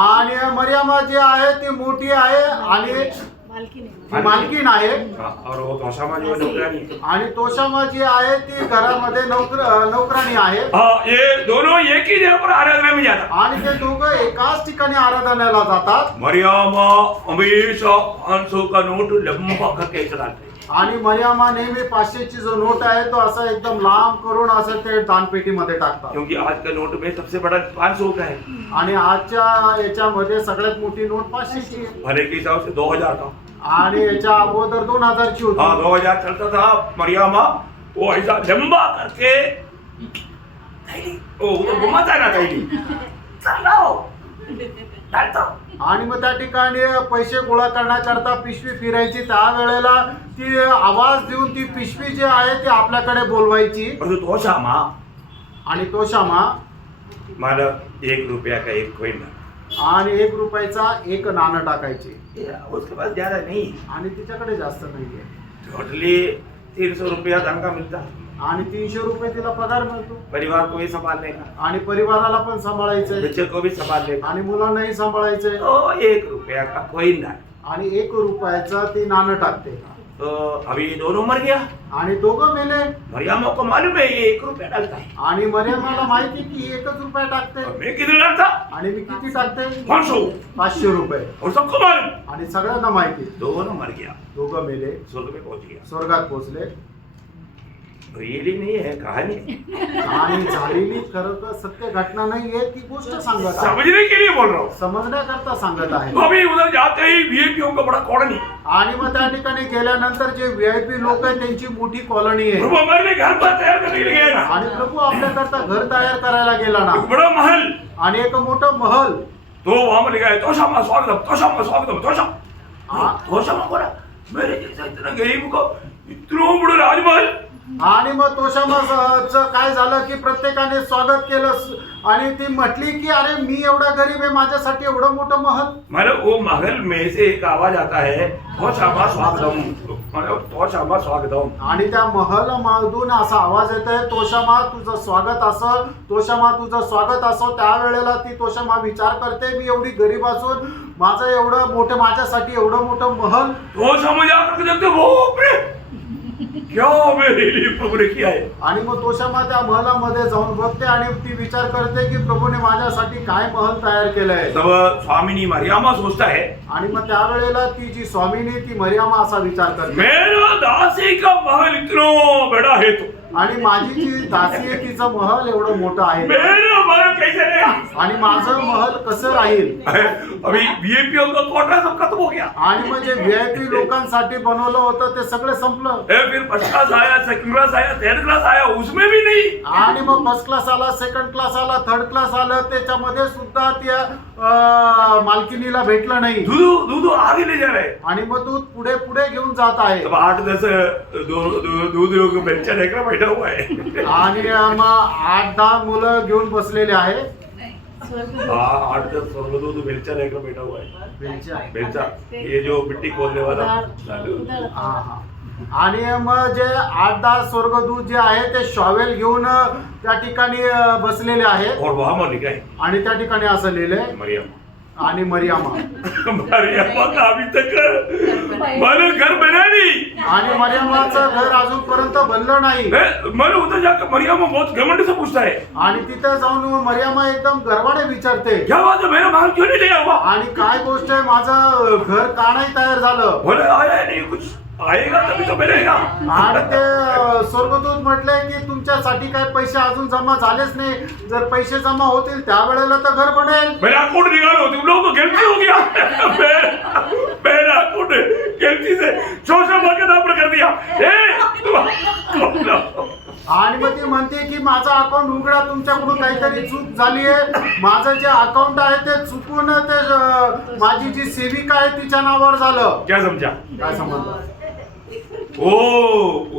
आणि मरियामा जी आहे ती मोठी आहे आणि ती मालकीण आहे, और वो तोशामा जो है नौकरानी है। आणि तोशामा जी आहे ती घरामध्ये नौकरानी आहे। हाँ, ये दोनों एक ही जगह पर आराधना में जाता। आणि ते दोघं एकाच ठिकाणी आराधनाला जातात। मरियमा हमेशा 500 का नोट लंबा करके चलाते, आणि मरियामा नेहमी 500ची जो नोट आहे तो असं एकदम लांब करून असं ते दानपेटीमध्ये टाकतात, क्योंकि आज का नोट में सबसे बड़ा 500 का है, आणि आजच्या याच्यामध्ये सगळ्यात मोठी नोट 500ची आहे, भले के हिसाब से 2000 का। आणि याच्या अगोदर 2000ची हाँ, होती। 2000 चलता था। मरियमा वो ऐसा लंबा करके थैली, वो घुमाता है ना थैली, चलाओ डालता। आणि मग त्या ठिकाणी पैसे गोळा करण्याकरता पिशवी फिरायची, त्यावेळेला ती आवाज देऊन ती पिशवी जी आहे ती आपल्याकडे बोलवायची। परंतु तोशामा आणि तोशामा माला 1 रुपया का एक कोइन, आणि 1 रुपयाचा एक नाणं टाकायचे, उसके पास ज्यादा नहीं, आणि तिच्याकडे जास्त नाहीये, टोटली 300 रुपया तनखा मिलता, आणि 300 रुपये तिला पगार मिळतो, परिवार को भी संभालने का, आणि परिवाराला पण सांभाळायचंय, बच्चे को भी संभालने का, आणि मुलांनाही सांभाळायचंय, तो 1 रुपया का कोइन ना। आणि 1 रुपयाचं ती नाणं टाकते। तो अभी दोनों मर गया। आणि दोघं मेले, मरियमा को मालूम है ये 1 रुपया डालता है, आणि मरियमाला माहिती की 1च रुपया टाकते, और मैं कितना डालता? आणि मी किती टाकते? 500, 500 रुपये, और सबको मालूम, आणि सगळ्यांना माहिती। दोनों मर गया, दोघं मेले, स्वर्ग में पहुंच गया। स्वर्गात पोहोचले। रियली नहीं है, कहानी है। आणि झालेली खरं तर सत्य घटना नाहीये, ती गोष्ट सांगत आहे, समझने के लिए बोल रहा हूँ। समजण्याकरता सांगत आहे। तो अभी उधर जाते ही वीआईपीओ का बड़ा कॉलोनी, आणि मग त्या ठिकाणी गेल्यानंतर जे व्हीआयपी लोक आहेत त्यांची मोठी कॉलनी आहे, प्रभु हमारे लिए घर पर तैयार करने के लिए गया ना, आणि प्रभू आपल्याकरता घर तयार करायला गेला ना, एक बड़ा महल, आणि एक मोठं महल, तो वहां पर लिखा है तोशामा स्वागतम, तोशामा स्वागतम, तोशामा। हाँ। तोशामा बोला मेरे जैसा इतना गरीब को इतना बड़ा राजमहल। आणि मग तोशामाचं काय झालं की प्रत्येकाने स्वागत केलं, आणि ती म्हटली की अरे मी एवढा गरीब आहे, माझ्यासाठी एवढं मोठं महल. मतलब वो महल में से एक आवाज आता है, तो शाबा स्वागतम, मतलब तो शाबा स्वागतम. आणि त्या महल मधून असा आवाज येतोय, तोशामा तुझं स्वागत असो, तोशामा तुझं स्वागत असो. त्यावेळेला ती तोशामा विचार करते, मी एवढी गरीब असून माझं एवढं मोठं, माझ्यासाठी एवढं मोठं महल. तो समझ आकर के देखते वो क्या मेरे लिए प्रभु ने किया है. आणि मग तोशामा त्या महलामध्ये जाऊन बघते आणि ती विचार करते की प्रभूने माझ्यासाठी काय महल तयार केलंय. तब स्वामिनी मरियमा सोचता है, आणि मग त्यावेळेला ती जी स्वामीनी ती मरियमा असा विचार करते, मेरा दासी का महल इतना बड़ा है तो आणि माझी जी दासी आहे तिचं महल एवढं मोठं आहे, मेरा महल कैसे रहेगा. आणि माझं महल कसं राहील. अभी वीआईपी का कोटा सब खत्म हो गया. आणि मग जे व्हीआयपी लोकांसाठी बनवलं होतं ते सगळं संपलं. फिर फर्स्ट क्लास आया, सेकंड क्लास आया, थर्ड क्लास आया, उसमें भी नहीं. आणि मग फर्स्ट क्लास आला, सेकंड क्लास आला, थर्ड क्लास आलं, त्याच्यामध्ये सुद्धा त्या मालकिनीला भेटलं नाही. दूध आगे ले जा रहे. आणि मग दूध पुढे पुढे घेऊन जात आहे. अब 8-10 दूध लोग बेंचा लेकर बैठा हुआ है. आणि मग 8-10 मुलं घेऊन बसलेले आहे. 8-10 दूध बेंचा लेकर बैठा हुआ है. बेंचा ये जो मिट्टी खोदने वाला. हा, हा. आणि मग जे 8-10 स्वर्गदूत जे आहे ते शॉवेल घेऊन त्या ठिकाणी बसलेले आहे. और वहां पर लिखा है आणि त्या ठिकाणी असं लिहिलंय, मरियम. आणि मरियमा. मरियमा का अभी तक मैंने घर बना नहीं. आणि मरियमाचं घर अजूनपर्यंत बनलं नाही. मैंने उधर जाकर मरियमा बहुत घमंड से पूछता है, आणि तिथे जाऊन मरियमा एकदम गर्वाने विचारते, क्या बात है, मेरा महल क्यों नहीं ले हुआ. आणि काय गोष्ट आहे, माझं घर का नाही तयार झालं. बोले आया नहीं, कुछ आएगा तभी तो मिलेगा. आणि ते स्वर्गदूत म्हटले की तुमच्यासाठी काय पैसे अजून जमा झालेच नाही, जर पैसे जमा होतील त्यावेळेला तर घर बनेल. मेरा अकाउंट निकालो, तुम लोगों को गलती हो गया. मेरा अकाउंट गलती से शोषण के नाम पर कर दिया. आणि मग ती म्हणते की माझं अकाउंट उघडा, तुमच्याकडून काहीतरी चूक झाली आहे. माझं जे अकाउंट आहे ते चुकून ते माझी जी सेविका आहे तिच्या नावावर झालं. क्या समझा. काय समजलं. ओ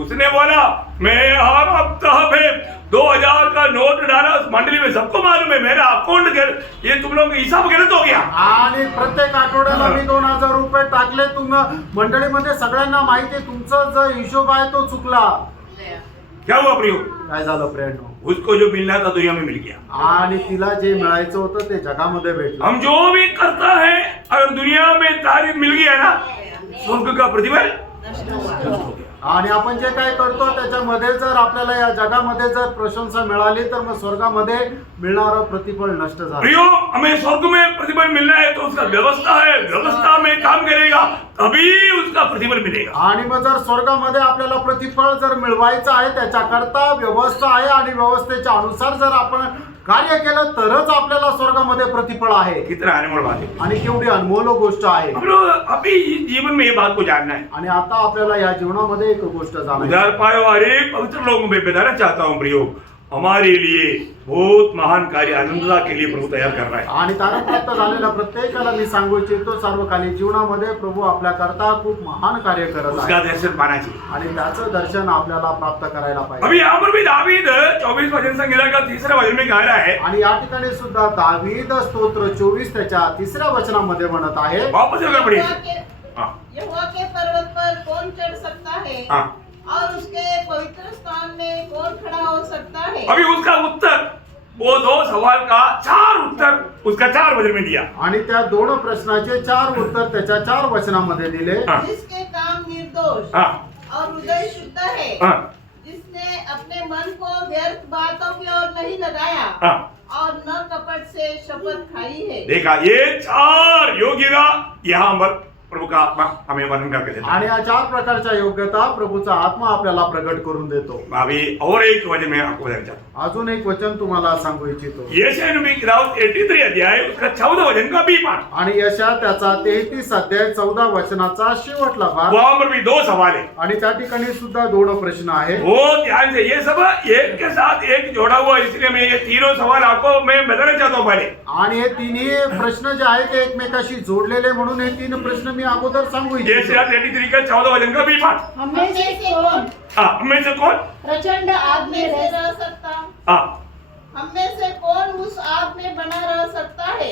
उसने बोला मैं हर हफ्ता में 2000 का नोट डाला उस मंडली में, सबको मालूम है मेरा अकाउंट, ये तुम लोग हिसाब गलत हो गया. आणि प्रत्येक आठवड्याला मी 2000 रुपये टाकले. मंडळीमध्ये सगळ्यांना माहिती आहे तुमचा जो हिशोब आहे तो चुकला. क्या हुआ प्रियो. काय झालं प्रेरणो. उसको जो मिलना था दुनिया में मिल गया. आणि तिला जे मिळायचं होतं ते जगामध्ये भेटलं. हम जो भी करता है अगर दुनिया में तारीफ मिल गया ना, स्वर्ग का प्रतिफल. आणि आपण जे काय करतो त्याच्यामध्ये जर आपल्याला या जगामध्ये जर प्रशंसा मिळाली तर मग स्वर्गामध्ये मिळणारं प्रतिफळ नष्ट झालं. प्रियो हमें स्वर्ग में प्रतिफल मिलना है तो उसका व्यवस्था है, व्यवस्था में काम करेगा तभी उसका प्रतिफल मिलेगा. आणि मग जर स्वर्गामध्ये आपल्याला प्रतिफळ जर मिळवायचं आहे त्याच्याकरता व्यवस्था आहे, आणि व्यवस्थेच्या अनुसार जर आपण कार्य केलं तरच आपल्याला स्वर्गामध्ये प्रतिफळ आहे. कितना अनमोल बात है. आणि केवढी अनमोल गोष्ट आहे. हम लोग अभी जीवन में ये बात को जानना है. आणि आता आपल्याला या जीवनामध्ये एक गोष्ट जाणायची. उधार पाए वाले पवित्र लोगों में बताना चाहता हूँ प्रियो, हमारे लिए बहुत महान कार्य आनंदता के लिए प्रभु तैयार कर रहा है. आणि तारण प्राप्त झालेल्या प्रत्येकाला मी सांगू इच्छितो सार्वकालिक जीवनामध्ये प्रभू आपल्या करता खूप महान कार्य करत उसका आहे. दर्शन पाना चाहिए. आणि त्याचं दर्शन आपल्याला प्राप्त करायला पाहिजे. अभी यहाँ पर भी दावीद 24 वचन संहिता का 3रा वचन में कह रहा है. आणि या ठिकाणी सुद्धा दावीद स्तोत्र 24 त्याच्या 3ऱ्या वचनामध्ये म्हणत आहे, वापस होकर पढ़िए. यहोवा के पर्वत पर कौन चढ़ सकता है, हाँ. और उसके पवित्र स्थान में कौन खड़ा हो सकता है. अभी उसका उत्तर, वो 2 सवाल का 4 उत्तर उसका 4 वचन में दिया. आणि त्या 2 प्रश्नाचे 4 उत्तर त्याच्या 4 वचनामध्ये दिले. हाँ. जिसके काम निर्दोष हाँ. और हृदय शुद्ध है, हाँ. जिसने अपने मन को व्यर्थ बातों की ओर नहीं लगाया, हाँ. और न कपट से शपथ खाई है. देखा, ये 4 योग्यता यहाँ पर प्रभु का आत्मा हमें वर्णन करके देता है. आणि या 4 प्रकारच्या योग्यता प्रभूचा आत्मा आपल्याला प्रगट करून देतो. अभी और एक वचन में आपको बताना चाहता हूँ. अजून एक वचन तुम्हाला सांगू इच्छितो. यशायाह नबी की किताब 83 अध्याय उसका 14 वचन का बी पाठ. आणि यशा त्याचा 33 अध्याय 14 वचनाचा शेवटला भाग. वहां पर भी 2 सवाल है. आणि त्या ठिकाणी सुद्धा 2 प्रश्न आहेत. वो ध्यान से, ये सब एक के साथ एक जोड़ा हुआ, इसलिए मैं ये तीनों सवाल आपको मैं बताना चाहता हूँ पहले. आणि हे तिन्ही प्रश्न जे आहेत ते एकमेकाशी जोडलेले, म्हणून हे 3 प्रश्न मी अगोदर सांगू इच्छितो. यशायाह 33 का 14 वचन का बी पाठ. हमें से कौन हाँ, हम में से कौन प्रचंड आग में से रह रह सकता. हाँ हम में से कौन उस आग में बना रह सकता है?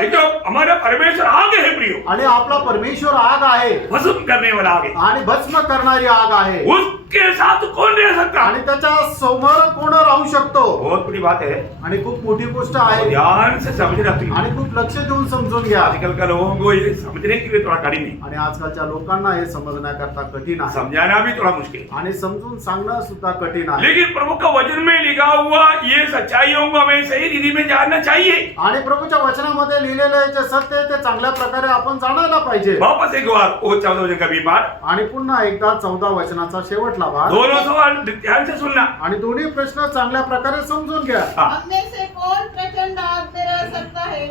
देखो हमारा परमेश्वर आग है प्रियो, आणि आपला परमेश्वर आग आहे भस्म करने वाला आग है। आणि भस्म करणारी आग आहे उसके साथ कौन रह सकता? आणि त्याच्या समोर कोण राहू शकतो? बहुत बड़ी बात है, आणि खूप मोठी गोष्ट आहे ध्यान से समझना प्रियो। आणि खूप लक्ष देऊन समजून घ्या। आजकल का लोगों को ये समझने के लिए थोड़ा कठिन है, आणि आजकालच्या लोकांना हे समजण्याकरता कठीण आहे समझाना भी थोड़ा मुश्किल है। आणि समजून सांगणं सुद्धा कठीण आहे। लेकिन प्रभु का वचन में लिखा हुआ ये सच्चाइयों को हमें सही रीति में जानना चाहिए। आणि प्रभूच्या वचनामध्ये लिहिलेले जे सत्य आहे ते चांगल्या प्रकारे आपण जाणायला पाहिजे। वापस एक बार वो 14 वचन का भी पाठ, आणि पुन्हा एकदा 14 वचनाचा शेवटला भाग दोनों सवाल ध्यान से सुनना। आणि दोन्ही प्रश्न चांगल्या प्रकारे समजून घ्या। हम में से कौन प्रचंड आग में रह सकता है?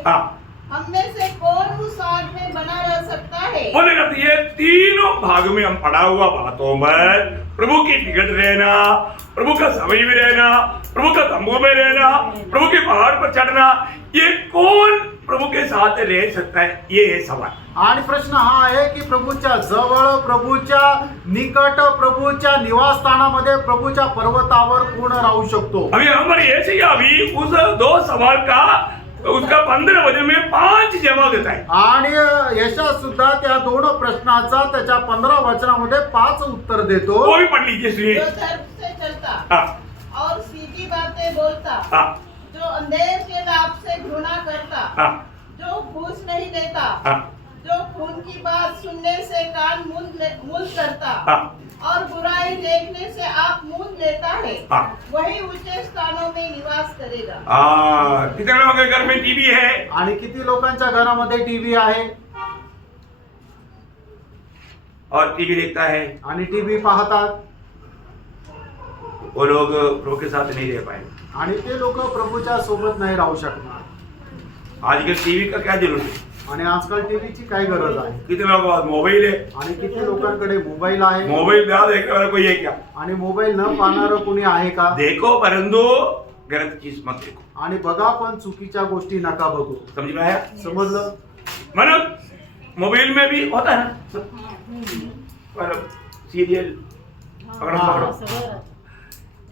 हम में से कौन उस आग में बना रह सकता है? बोले करते ये तीनों भाग में हम पढ़ा हुआ बातों में प्रभु की निकट रहना, प्रभु का समय में रहना, प्रभु का तंबू में रहना, प्रभु के पहाड़ पर चढ़ना, ये कौन प्रभु के साथ रह सकता है? ये है सवाल। आणि प्रश्न हा आहे की प्रभूच्या जवळ, प्रभूच्या निकट, प्रभूच्या निवासस्थानामध्ये, प्रभूच्या पर्वतावर कोण राहू शकतो? अभी हमारे ऐसे अभी उस 2 सवाल का उसका 15 वचन में 5 जवाब देता है। आणि यशा सुद्धा त्या दोन प्रश्नाचा त्याच्या 15 वचनामध्ये 5 उत्तर देतो। वो भी पढ़ लीजिए, सुनिए। जो धर्म से चलता हाँ और सीधी बातें बोलता, हाँ जो अंधेर के लाभ से घृणा करता, हाँ जो घूस नहीं लेता, हाँ जो खून की बात सुनने से कान मूंद करता हाँ और बुराई देखने से आप मूंद लेता है, हाँ। वही ऊंचे स्थानों में निवास करेगा। कितने लोगों के घर में टीवी है? आणि किती लोकांच्या घरामध्ये टीव्ही आहे और टीवी देखता है, आणि टीव्ही पाहतात वो लोग प्रभु के साथ नहीं रह पाएंगे। आणि ते लोक प्रभूच्या सोबत नाही राहू शकणार। आजकल टीवी का क्या जरूरत है? आणि आजकाल टीव्हीची काय गरज आहे? कितने लोगों के पास मोबाइल है? आणि किती लोकांकडे मोबाईल आहे मोबाइल ना देखने वाला कोई है क्या? आणि मोबाईल न पाहणारं कोणी आहे का? देखो परंतु गलत चीज मत देखो। आणि बघा पण चुकीच्या गोष्टी नका बघू। समझ में आया? समजलं? मतलब मोबाइल में भी होता है ना, पर सीरियल पकड़ो हाँ। पकड़ो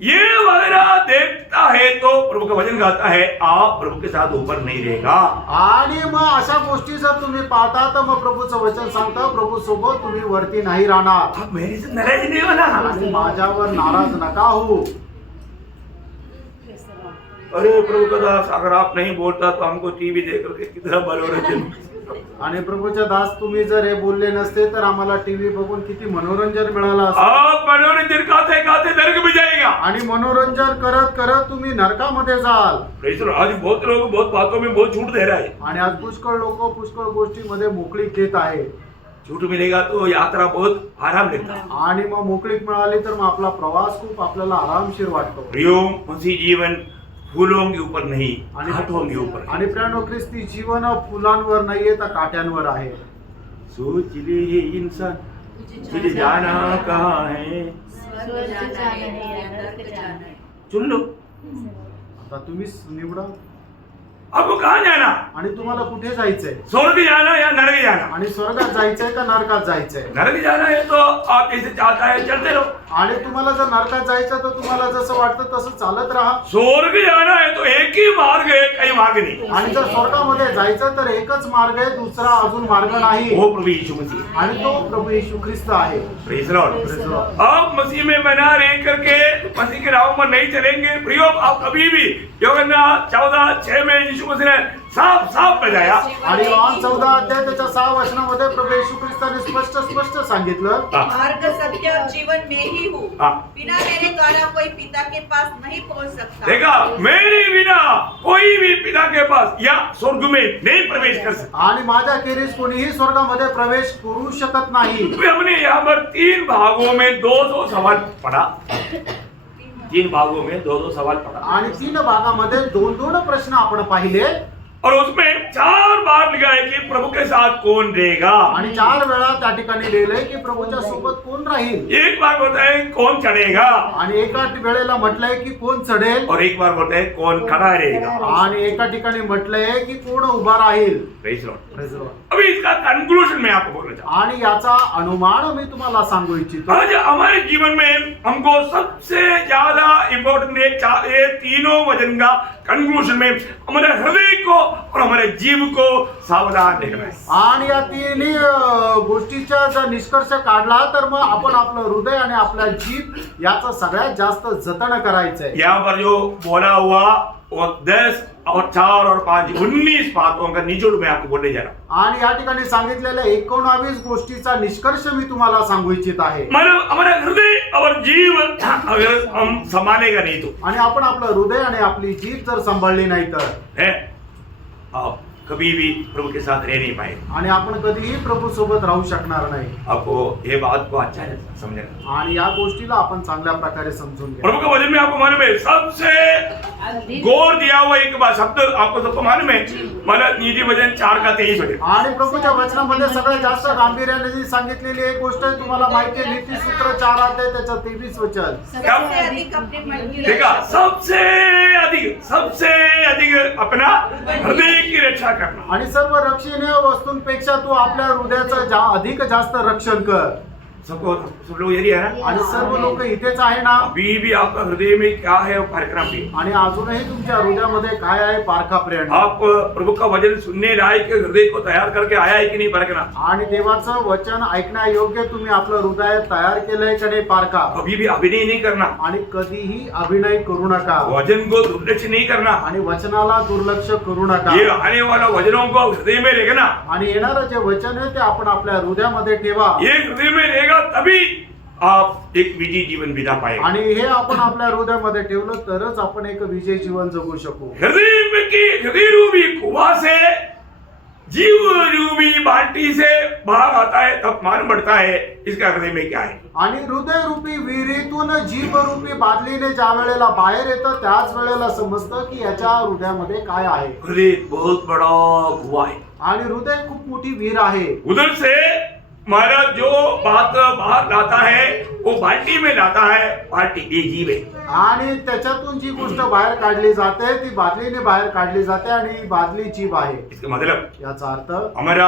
ये वगैरह देखता है तो प्रभु का वचन गाता है आप प्रभु के साथ ऊपर नहीं रहेगा। आणि मग अशा गोष्टी जर तुम्ही पाहता तर मग प्रभूचं वचन सांगतं प्रभू सोबत तुम्ही वरती नाही राहणार। आप मेरे से नाराज नहीं होना। आणि माझ्यावर नाराज नका हो। अरे प्रभु का दास अगर आप नहीं बोलता तो हमको टीवी देख करके कितना मनोरंजन। आणि प्रभूच्या दास तुम्ही जर हे बोलले नसते तर आम्हाला टीव्ही बघून किती मनोरंजन मिळालं असतं। आप मनोरंजन खाते खाते नरक में जाएगा। आणि मनोरंजन करत करत तुम्ही नरकामध्ये जाल। Praise the Lord. आज बहुत लोग बहुत बातों में बहुत छूट दे रहा है। आणि आज पुष्कळ लोक पुष्कळ गोष्टीमध्ये मोकळीक देत आहे। छूट मिलेगा तो यात्रा बहुत आराम लगता है। आणि मग मोकळीक मिळाली तर मग आपला प्रवास खूप आपल्याला आरामशीर वाटतो। प्रियो मसीह जीवन फूलों के ऊपर नहीं कांटों के ऊपर। आणि प्रियानो ख्रिस्ती जीवन फुलांवर नाहीये तर काट्यांवर आहे। सोच ले ये इंसान तुझे जाना कहाँ है, स्वर्ग जाना है या नरक जाना है? चुन लो आता तुम्ही निवडा आपको कहाँ जाना। आणि तुम्हाला कुठे जायचंय? स्वर्ग जाना या नरक जाना। आणि स्वर्गात जायचंय का नरकात जायचंय? नरक जाना है तो आप जैसे चाहता है चलते रहो। आणि तुम्हाला जर नरकात जायचं तर तुम्हाला जसं वाटतं तसं चालत राहा। स्वर्ग जाना है तो एक ही मार्ग है, कई मार्ग नहीं। आणि जर स्वर्गामध्ये जायचं तर एकच मार्ग आहे, दुसरा अजून मार्ग नाही। वो प्रभु यीशु मसीह। आणि तो प्रभु येशू ख्रिस्त आहे। Praise the Lord. Praise the Lord. आप मसीह में बना रह करके मसीह के राह में नहीं चलेंगे प्रियो। आप कभी भी यूहन्ना 14:6 में यीशु मसीह ने साफ साफ बताया। आणि योहान 14 अध्याय त्याच्या 6 वचनामध्ये प्रभू येशू ख्रिस्ताने स्पष्ट सांगितलं, मार्ग सत्य और जीवन में ही हूँ, हाँ। बिना मेरे द्वारा कोई पिता के पास नहीं पहुँच सकता। देखा, मेरे बिना कोई भी पिता के पास या स्वर्ग में नहीं प्रवेश कर सकता। आणि माझ्या खेरीज कोणीही स्वर्गामध्ये प्रवेश करू शकत नाही। फिर हमने यहाँ पर 3 भागों में 2-2 सवाल पढ़ा। 3 भागों में 2-2 सवाल पढ़ा। आणि 3 भागामध्ये 2-2 प्रश्न आपण पाहिले। और उसमें 4 बार लिखा है कि प्रभु के साथ कौन रहेगा। आणि 4 वेळा त्या ठिकाणी लिहिलंय की प्रभूच्या सोबत कोण राहील। एक बार बोलता है कौन चढ़ेगा, आणि एका वेळेला म्हटलंय की कोण चढेल, और एक बार बोलता है कौन खड़ा रहेगा। आणि एका ठिकाणी म्हटलंय की कोण उभा राहील। Praise Lord. Praise the Lord. अभी इसका कंक्लूजन मैं आपको बोलना चाहता आणि याचा अनुमान मी तुम्हाला सांगू इच्छितो। हूं। आज हमारे जीवन में हमको सबसे ज्यादा इम्पोर्टेंट ये तीनों वचन का कंक्लूजन में हमारे हृदय को और हमारे जीव को सावधान रहना है। आणि या तिन्ही गोष्टीचा जर निष्कर्ष काढला तर मग आपण आपलं हृदय आणि आपला जीव याचं सगळ्यात जास्त जतन करायचंय। यहाँ पर जो बोला हुआ वो 10 और 4 और 5 19 बातों का निचोड़ मैं आपको बोलने जा रहा हूँ। आणि या ठिकाणी सांगितलेल्या 19 गोष्टीचा निष्कर्ष मी तुम्हाला सांगू इच्छित आहे। मतलब हमारा हृदय और जीव अगर हम संभालेगा नहीं तो आणि आपण आपलं हृदय आणि आपली जीभ जर सांभाळली नाही तर है आप कभी भी प्रभु के साथ रह नहीं पाएंगे। आणि आपण कधीही प्रभू सोबत राहू शकणार नाही। आपको ये बात को अच्छा है समझना। आणि या गोष्टीला आपण चांगल्या प्रकारे समजून घ्या। प्रभु के वचन में आपको मालूम है सबसे गौर दिया हुआ एक बात शब्द आपको सबको मालूम है, मतलब नीति वचन 4 का 23 वचन। आणि प्रभूच्या वचनामध्ये सगळ्यात जास्त गांभीर्याने जी सांगितलेली एक गोष्ट आहे तुम्हाला माहिती आहे, नीती सूत्र 4 अध्याय त्याचं 23 वचन। सबसे अधिक अपने मन की देखा सबसे अधिक अपना हृदय की रक्षा करना। आणि सर्व रक्षणीय वस्तूंपेक्षा तू आपल्या हृदयाचं अधिक जास्त रक्षण कर। सब लोग यही है ना। आणि सर्व लोक इथेच आहे ना। अभी भी आपका हृदय में क्या है वो परखना भी। आणि अजूनही तुमच्या हृदयामध्ये काय आहे पारखा प्रेरणा। आप प्रभु का वचन सुनने लायक हृदय को तैयार करके आया है कि नहीं परखना। आणि देवाचं वचन ऐकण्यायोग्य तुम्ही आपलं हृदय तयार केलंय का नाही पारखा। कभी भी अभिनय नहीं करना आणि कधीही अभिनय करू नका। वचन को दुर्लक्ष नहीं करना आणि वचनाला दुर्लक्ष करू नका। ये आने वाला वचनों को हृदय में रखना। आणि येणारं जे वचन आहे ते आपण आपल्या हृदयामध्ये ठेवा। ये हृदय में रहेगा तभी आप एक विजयी जीवन बिता पाएंगे। आणि हे आपण आपल्या हृदयामध्ये ठेवलं तरच आपण एक विजयी जीवन जगू शकू। हृदय में की हृदय रूपी कुआं से जीव रूपी बाल्टी से बाहर आता है तब मान बढ़ता है इसका हृदय में क्या है। आणि हृदय रूपी विहिरीतून जीव रूपी बादलीने ज्या वेळेला बाहेर येतं त्याच वेळेला समजतं की याच्या हृदयामध्ये काय आहे। हृदय बहुत बड़ा कुआं है आणि हृदय खूप मोठी विहीर आहे। उधर से हमारा जो बात बाहर लाता है वो बाल्टी में लाता है, बाल्टी ये जीव है। आणि त्याच्यातून जी गोष्ट बाहेर काढली जाते ती बादलीने बाहेर काढली जाते आणि ही बादली जीव आहे। इसका मतलब याचा अर्थ हमारा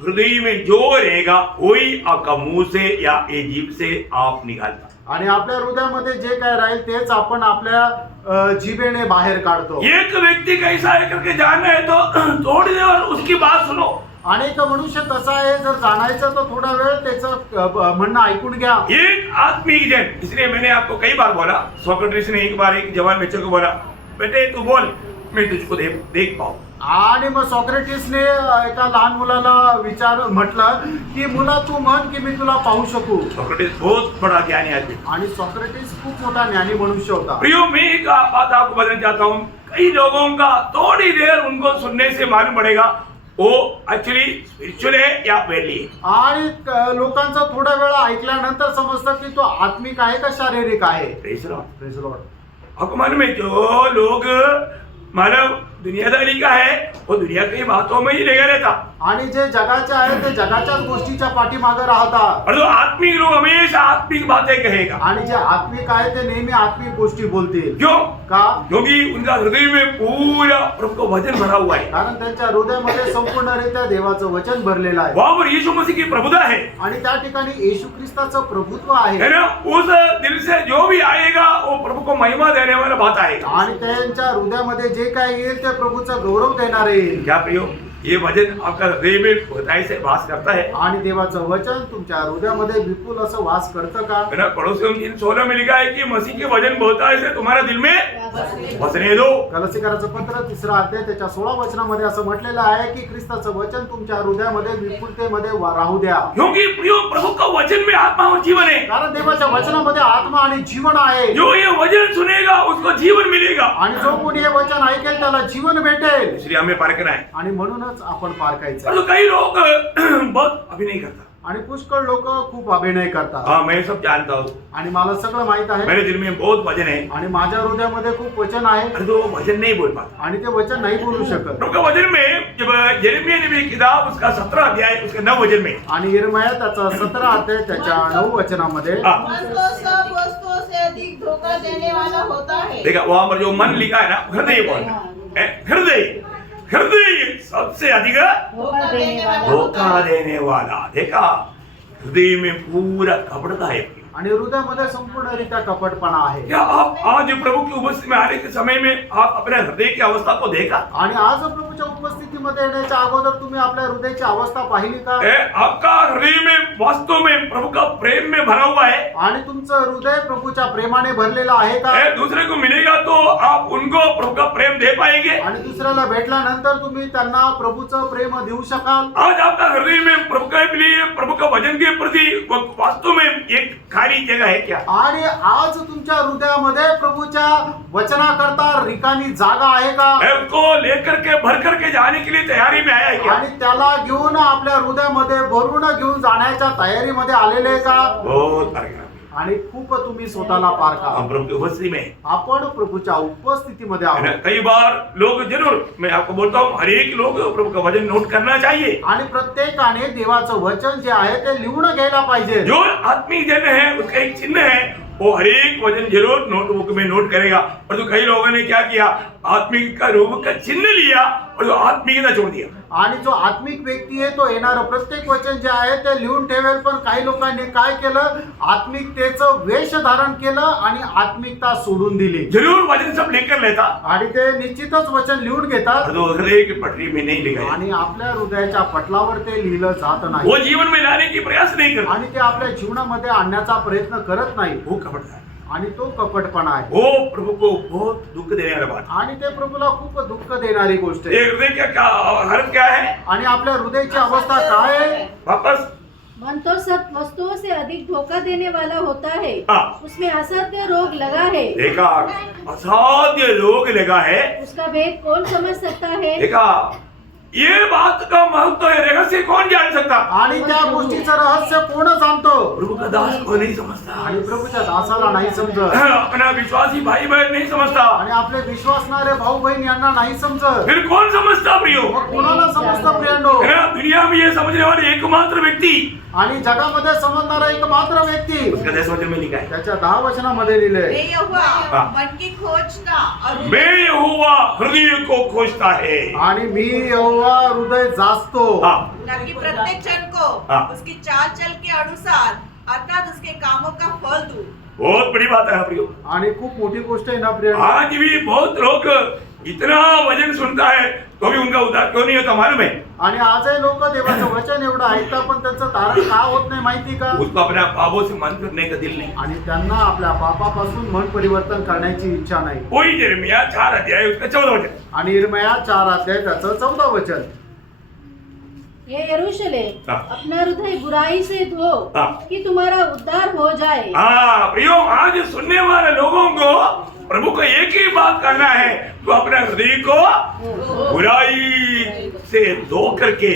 हृदय में जो रहेगा वही आपका मुंह से या ये जीव से आप निकालता। आणि आपल्या हृदयामध्ये जे काय राहील तेच आपण आपल्या जिभेने बाहेर काढतो। एक व्यक्ति कैसा है करके जानना है तो थोड़ी देर उसकी बात सुनो। अनेक मनुष्य कसा आहे जर जाणायचं तर थोडा वेळ त्याचं म्हणणं ऐकून घ्या। एक आत्मिक जन, इसलिए मैंने आपको कई बार बोला, सोक्रेटिस ने एक बार एक जवान बच्चे को बोला बेटे तू बोल मैं तुझको देख पाऊं। आणि मग सॉक्रेटिसने एका लहान मुलाला म्हटलं की मुला तू म्हण की मी तुला पाहू शकू। सोक्रेटिस बहुत बड़ा ज्ञानी आदमी। आणि सॉक्रेटिस खूप मोठा ज्ञानी मनुष्य होता। प्रियो मैं एक बात आपको बताना चाहता हूँ, कई लोगों का थोड़ी देर उनको सुनने से मालूम पड़ेगा वो एक्चुअली स्पिरिचुअल है या वेली है। आणि लोकांचा थोडा वेळ ऐकल्यानंतर समजतं की तो आत्मिक आहे का शारीरिक आहे। Praise Lord. Praise Lord. आपको मालूम है जो लोग मानव दुनियादारी का है वो दुनिया की बातों में ही लगा रहता। आणि जे जगाचे आहे ते जगाच्याच गोष्टीच्या पाठीमागे राहतात। और जो आत्मिक लोग हमेशा आत्मिक बातें कहेगा। आणि जे आत्मिक आहे ते नेहमी आत्मिक गोष्टी बोलतील। क्यों? का? क्योंकि उनका हृदय में पूरा प्रभु का वचन भरा हुआ है। कारण त्यांच्या हृदयामध्ये संपूर्णरित्या देवाचं वचन भरलेलं आहे। वहां पर यीशु मसीह की प्रभुता है। आणि त्या ठिकाणी येशू ख्रिस्ताचं प्रभुत्व आहे। है ना? उस दिल से जो भी आएगा वो प्रभु को महिमा देने वाला बात आएगा। आणि त्यांच्या हृदयामध्ये जे काय येईल ते प्रभूचा गौरव देणार येईल। क्या प्रियो, ये वचन आपका हृदय में गहराई से वास करता है। आणि देवाचं वचन तुमच्या हृदयामध्ये विपुल असं वास करतं का? है ना? पड़ोसियों 3:16 में लिखा है कि मसीह के वचन बोलता है तुम्हारा दिल में बसने दो। कलसीकराचं पत्र 3 अध्याय त्याच्या 16 वचनामध्ये असं म्हटलेलं आहे की ख्रिस्ताचं वचन तुमच्या हृदयामध्ये विपुलतेमध्ये राहू द्या। क्योंकि प्रियो प्रभु का वचन में आत्मा और जीवन है। कारण देवाच्या वचनामध्ये आत्मा आणि जीवन आहे। जो ये वचन सुनेगा उसको जीवन मिलेगा। आणि जो कोणी हे वचन ऐकेल त्याला जीवन भेटेल। इसलिए हमें परखना है। आणि म्हणूनच आपण पारखायचं। और कई लोग बहुत अभिनय करता। आणि पुष्कळ लोक खूप अभिनय करतात हाँ मैं सब जानता हूँ, आणि मला सगळं माहित आहे मेरे दिल में बहुत वजन है, आणि माझ्या हृदयामध्ये खूप वचन आहे अरे तो वजन नहीं बोल पाता। आणि ते वचन नाही बोलू शकत प्रभु का वचन में जब यिर्मयाह नबी की किताब उसका 17 अध्याय उसके 9 वचन में आणि यिर्मयाह त्याचा 17 अध्याय त्याच्या 9 वचनामध्ये हाँ, मन तो सब वस्तुओं से अधिक धोखा देने वाला होता है। देखा वहां पर जो मन लिखा है ना, हृदय बोलना है, हृदय हृदय सबसे अधिक धोखा देने वाला होता धोखा है। देने वाला। देखा हृदय में पूरा कपड़ता है। आणि हृदयामध्ये संपूर्णरित्या कपटपणा आहे क्या आप आज प्रभु की उपस्थिति में आने के समय में आप अपने हृदय की अवस्था को देखा? आणि आज प्रभूच्या उपस्थितीमध्ये येण्याच्या अगोदर तुम्ही आपल्या हृदयाची अवस्था पाहिली का आपका हृदय में वास्तव में प्रभु का प्रेम में भरा हुआ है? आणि तुमचं हृदय प्रभूच्या प्रेमाने भरलेलं आहे का दूसरे को मिलेगा तो आप उनको प्रभु का प्रेम दे पाएंगे? आणि दुसऱ्याला भेटल्यानंतर तुम्ही त्यांना प्रभूचं प्रेम देऊ शकाल आज आपका हृदय में प्रभु के लिए प्रभु का वचन के प्रति वास्तव में एक खाली जगह है क्या? आणि आज तुमच्या हृदयामध्ये प्रभूच्या वचनाकरता रिकामी जागा आहे का उसको लेकर के भर करके जाने के लिए तैयारी में आया है क्या? आणि त्याला घेऊन आपल्या हृदयामध्ये भरून घेऊन जाण्याच्या तयारीमध्ये आलेले का बहुत फर्क है। आणि खूप तुम्ही स्वतःला पार का हम प्रभु की उपस्थिति में आपण प्रभूच्या उपस्थितीमध्ये है ना? आहोत कई बार लोग जरूर मैं आपको बोलता हूँ हर एक लोग प्रभु का वचन नोट करना चाहिए। आणि प्रत्येकाने देवाचं वचन जे आहे ते लिहून घ्यायला पाहिजे जो आत्मिक जन है उसका एक चिन्ह है, वो हर एक वचन जरूर नोटबुक में नोट करेगा। और तो कई लोगों ने क्या किया, आत्मिक का रूप का चिन्ह लिया और जो आत्मिकता छोड़ दिया। आणि जो आत्मिक व्यक्ती आहे तो येणारं प्रत्येक वचन जे आहे ते लिहून ठेवेल, पण काही लोकांनी काय केलं, आत्मिकतेचं वेश धारण केलं आणि आत्मिकता सोडून दिली जरूर वचन सब लेकर लेता आणि ते निश्चितच वचन लिहून घेतात और वो हृदय की पटरी में नहीं लिखा है। आणि आपल्या हृदयाच्या पटलावर ते लिहिलं जात नाही वो जीवन में लाने की प्रयास नहीं करता, आणि ते आपल्या जीवनामध्ये आणण्याचा प्रयत्न करत नाही वो कपट है, आणि तो कपटपणा आहे वो प्रभु को बहुत दुख देने वाला बात। आणि ते प्रभूला खूप दुःख देणारी गोष्ट ये आहे हृदय क्या हालत क्या है? आणि आपल्या हृदयाची अवस्था काय आहे वापस मन तो सब वस्तुओं से अधिक धोखा देने वाला होता है, हाँ। उसमें असत्य रोग लगा है, देखा, असाध्य रोग लगा है। उसका भेद कौन समझ सकता है? देखा, ये बात का महत्व है, रहस्य कौन जान सकता? आणि त्या गोष्टीचं रहस्य कोण जाणतो प्रभु का दास को नहीं समझता, आणि प्रभूच्या दासाला नाही समजत अपना विश्वासी भाई बहन नहीं समझता, आणि आपले विश्वासणारे भाऊ बहीण यांना नाही समजत फिर कौन समझता प्रियो? मग कोणाला समजतं प्रियांनो? दुनिया में ये समझने वाले एकमात्र व्यक्ति आणि जगामध्ये समजणारा एक मात्र व्यक्ती उसका 10 वचन में लिखा है, त्याच्या 10 वचनामध्ये लिहिले मैं यहोवा हाँ। मन की खोजना और मैं यहोवा हृदय को खोजता है। आणि मी यहोवा हृदय जाचतो हाँ, ताकि प्रत्येक जन को हाँ। उसकी चाल चल के अनुसार अर्थात उसके कामों का फल दूं। बहुत बड़ी बात है प्रियो। आणि खूप मोठी गोष्ट आहे ना प्रियांनो? आज भी बहुत लोग इतना वचन सुनता है तो भी उनका उद्धार क्यों नहीं होता मालूम है? आणि आजही लोक देवाचं वचन एवढं ऐकतात पण त्यांचं तारण का होत नाही माहिती का? उसको अपने पापों से मन करने का दिल नहीं। आणि त्यांना आपल्या पापापासून मन परिवर्तन करण्याची इच्छा नाही। वही यिर्मयाह 4 अध्याय उसका 14 वचन। आणि यिर्मयाह 4 अध्याय त्याचं 14 वचन, ये यरूशलेम, हाँ। अपना हृदय बुराई से धो हाँ। कि तुम्हारा उद्धार हो जाए। हाँ प्रियो, आज सुनने वाले लोगों को प्रभु को एक ही बात करना है, तो अपने हृदय को बुराई से धो करके,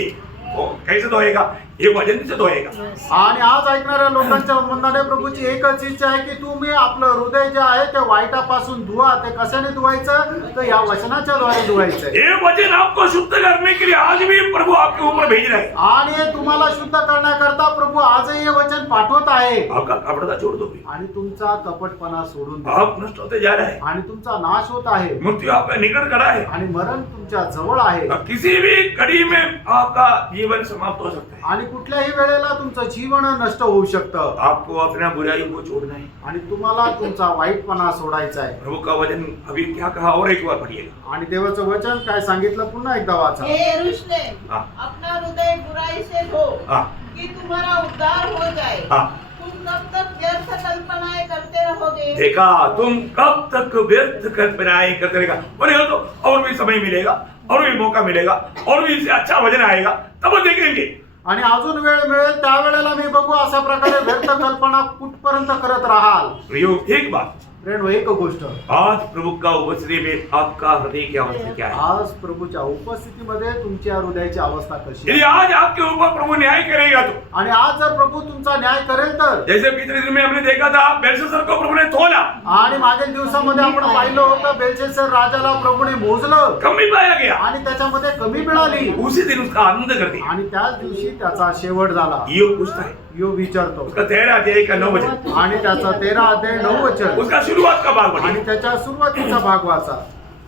कैसे धोएगा? ये वचन से धोएगा। आणि आज ऐकणाऱ्या लोकांच्या संबंधाने प्रभूची एकच इच्छा आहे की तुम्ही आपलं हृदय जे आहे ते वाईटापासून धुवा। ते कशाने धुवायचं? तर या वचनाच्या द्वारे धुवायचं। ये वचन आपको शुद्ध करने के लिए आज भी प्रभु आपके ऊपर भेज रहा है। आणि तुम्हाला शुद्ध करण्याकरता प्रभू आजही हे वचन पाठवत आहे। आपका कपड़ा छोड़ दो, आणि तुमचा कपटपणा सोडून द्या। आप नष्ट होते जा रहा है, आणि तुमचा नाश होत आहे मृत्यु आपका निकट खड़ा है, आणि मरण तुमच्या जवळ आहे किसी भी कड़ी में आपका जीवन समाप्त हो सकता है। आणि कुठल्याही वेळेला तुमचं जीवन नष्ट होऊ शकतं। आपको अपना बुराई को छोड़ना है। आणि तुम्हाला तुमचा वाईटपणा सोडायचा आहे। प्रभु का वचन अभी क्या कहा और एक बार पढ़िएगा। आणि देवाचं वचन काय सांगितलं पुन्हा एकदा वाचा। हे यरूशलेम, हाँ। अपना हृदय बुराई से धो हाँ, कि तुम्हारा उद्धार हो जाए। हाँ। तुम कब तक व्यर्थ कल्पनाएं करते रहोगे? देखा, तुम कब तक व्यर्थ कल्पनाएं करते रहेगा? बोले तो और भी समय मिलेगा, और भी मौका मिलेगा, और भी इससे अच्छा वचन आएगा, तब देखेंगे। आणि अजून वेळ मिळेल त्यावेळेला मी बघू अशा प्रकारे व्यर्थ कल्पना कुठपर्यंत करत राहाल। प्रियो, एक बात फ्रेंड एक गोष्ट, आज प्रभु का उपस्थिति में आपका हृदय की अवस्था क्या है? आज प्रभूच्या उपस्थितीमध्ये तुमच्या हृदयाची अवस्था कशी यदि आहे? आज आपके ऊपर प्रभु न्याय करेगा तो आणि आज जर प्रभू तुमचा न्याय करेल तर, जैसे पिछले दिन में हमने देखा था बेलशस्सर को प्रभु ने तोला, आणि मागील दिवसामध्ये आपण पाहिलं होतं बेलशस्सर राजाला प्रभूने मोजलं कमी पाया गया, आणि त्याच्यामध्ये कमी मिळाली उसी दिन उसका अंत कर दिया। आणि त्याच दिवशी त्याचा शेवट झाला। ईयोब पूछता है, यो विचारतो उसका 13 अध्याय का 9 वचन, आणि त्याचा 13 अध्याय 9 वचन उसका शुरुआत का भाग आणि पढ़िए। त्याच्या सुरुवातीचा भाग वाचा।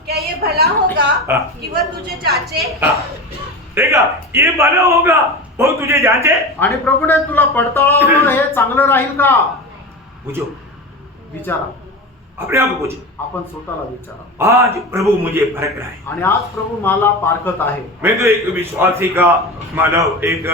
क्या ये भला होगा हाँ। कि वह तुझे जांचे? हाँ, देखा ये भला होगा वो तुझे जांचे, आणि प्रभूने तुला पडताळावं हे चांगलं राहील का? पूछो, विचारा, अपने आप को पूछो। आपण स्वतःला विचारा। आज प्रभु मुझे परख रहा है, आणि आज प्रभू मला पारखत आहे। मैं तो एक विश्वासी का मानव एक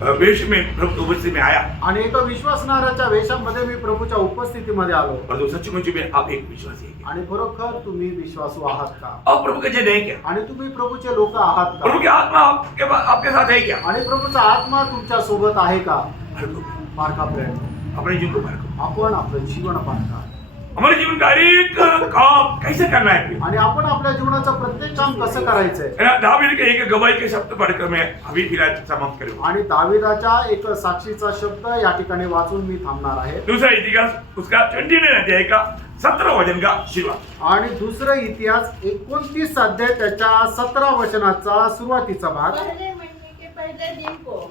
वेश में प्रभु उपस्थिति में आया, आणि एक विश्वासणाऱ्याच्या वेशामध्ये मी प्रभूच्या उपस्थितीमध्ये आलो। और तो सचमुच में आप एक विश्वासी है क्या? आणि खरोखर तुम्ही विश्वासू आहात का? और प्रभु के जन है क्या? आणि तुम्ही प्रभूचे लोक आहात प्रभु का? की आत्मा आपके साथ है क्या? आणि प्रभूचा आत्मा तुमच्या सोबत आहे का? परखो, पारखा प्रयत्न, अपने जीवन को परखो। आपण आपलं जीवन पारखा हमारे जीवन का हर एक काम कैसे करना है? आणि आपण आपल्या जीवनाचं प्रत्येक काम कसं करायचंय। दावीद के एक गवाही के शब्द पढ़कर मैं अभी फिलहाल समाप्त करूंगा। आणि दाविदाच्या एक साक्षीचा शब्द या ठिकाणी वाचून मी थांबणार आहे। दूसरा इतिहास उसका 29 अध्याय का 17 वचन का शुरुआत। आणि दुसरं इतिहास 29 अध्याय त्याच्या 17 वचनाचा सुरुवातीचा भाग। पहले महीने के पहले दिन को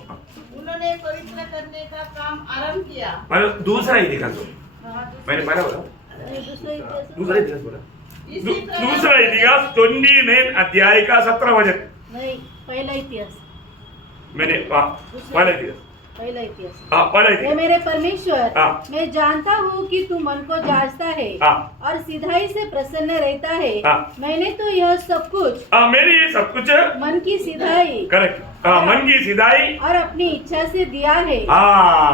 उन्होंने पवित्र करने का काम आरंभ किया। मतलब दूसरा इतिहास मैंने पढ़ा बोला, दूसरा इतिहास बोला, इसी तरह दूसरा इतिहास 29 अध्याय का 17 वचन नहीं, पहला इतिहास, मैंने पढ़ा इतिहास, पहला इतिहास। पढ़ा हे इतिहास। मेरे परमेश्वर, हाँ। मैं जानता हूँ कि तू मन को जांचता है हाँ। और सिधाई से प्रसन्न रहता है। हाँ। मैंने तो यह सब कुछ मैंने ये सब कुछ मन की सिधाई करेक्ट, मन की सिधाई, और अपनी इच्छा से दिया है।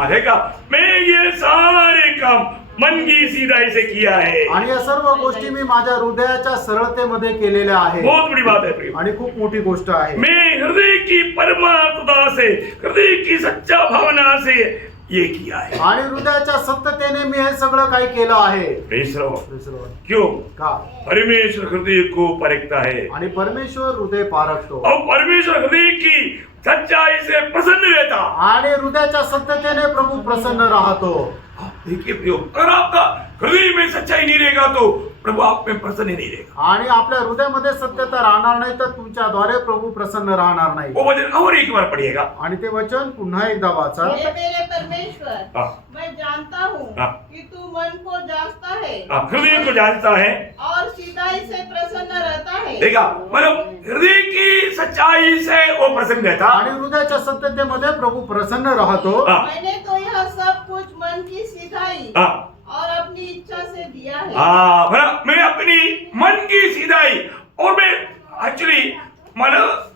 देखा, मैं ये सारे काम मन की सिधाई से किया है। आणि या सर्व गोष्टी मी माझ्या हृदयाच्या सरळतेमध्ये केलेल्या आहेत। बहुत बड़ी बात है प्रिय। आणि खूप मोठी गोष्ट आहे। मैं हृदय की परमार्थता से, हृदय की सच्चा भावना से ये किया है। आणि हृदयाच्या सत्यतेने मी हे सगळं काही केलं आहे। प्रेस रहो। दुसरं क्यों? का? परमेश्वर हृदय को परखता है, आणि परमेश्वर हृदय पारखतो और परमेश्वर हृदय की सच्चाई से प्रसन्न रहता। आणि हृदयाच्या सत्यतेने प्रभू प्रसन्न राहतो। देखिए प्रियो, अगर आपका हृदय में सच्चाई नहीं रहेगा तो प्रभु आप में प्रसन्न नहीं रहेगा। आणि आपल्या हृदयामध्ये सत्यता राहणार नाही तर तुमच्याद्वारे प्रभू प्रसन्न राहणार नाही। वो वचन और एक बार पढ़िएगा। आणि ते वचन पुन्हा एकदा वाचा। हे मेरे परमेश्वर, हाँ। मैं जानता हूँ हाँ। कि तू मन को जांचता है हृदय को जानता है, और सीधाई से प्रसन्न रहता है। देखा, मतलब हृदय की सच्चाई से वो प्रसन्न रहता। आणि हृदयाच्या सत्यतेमध्ये प्रभू प्रसन्न राहतो। हाँ। मैंने तो यह सब कुछ मन की सिधाई हाँ। और अपनी इच्छा से दिया है। मतलब मैं अपनी मन की सीधाई और मैं एक्चुअली मतलब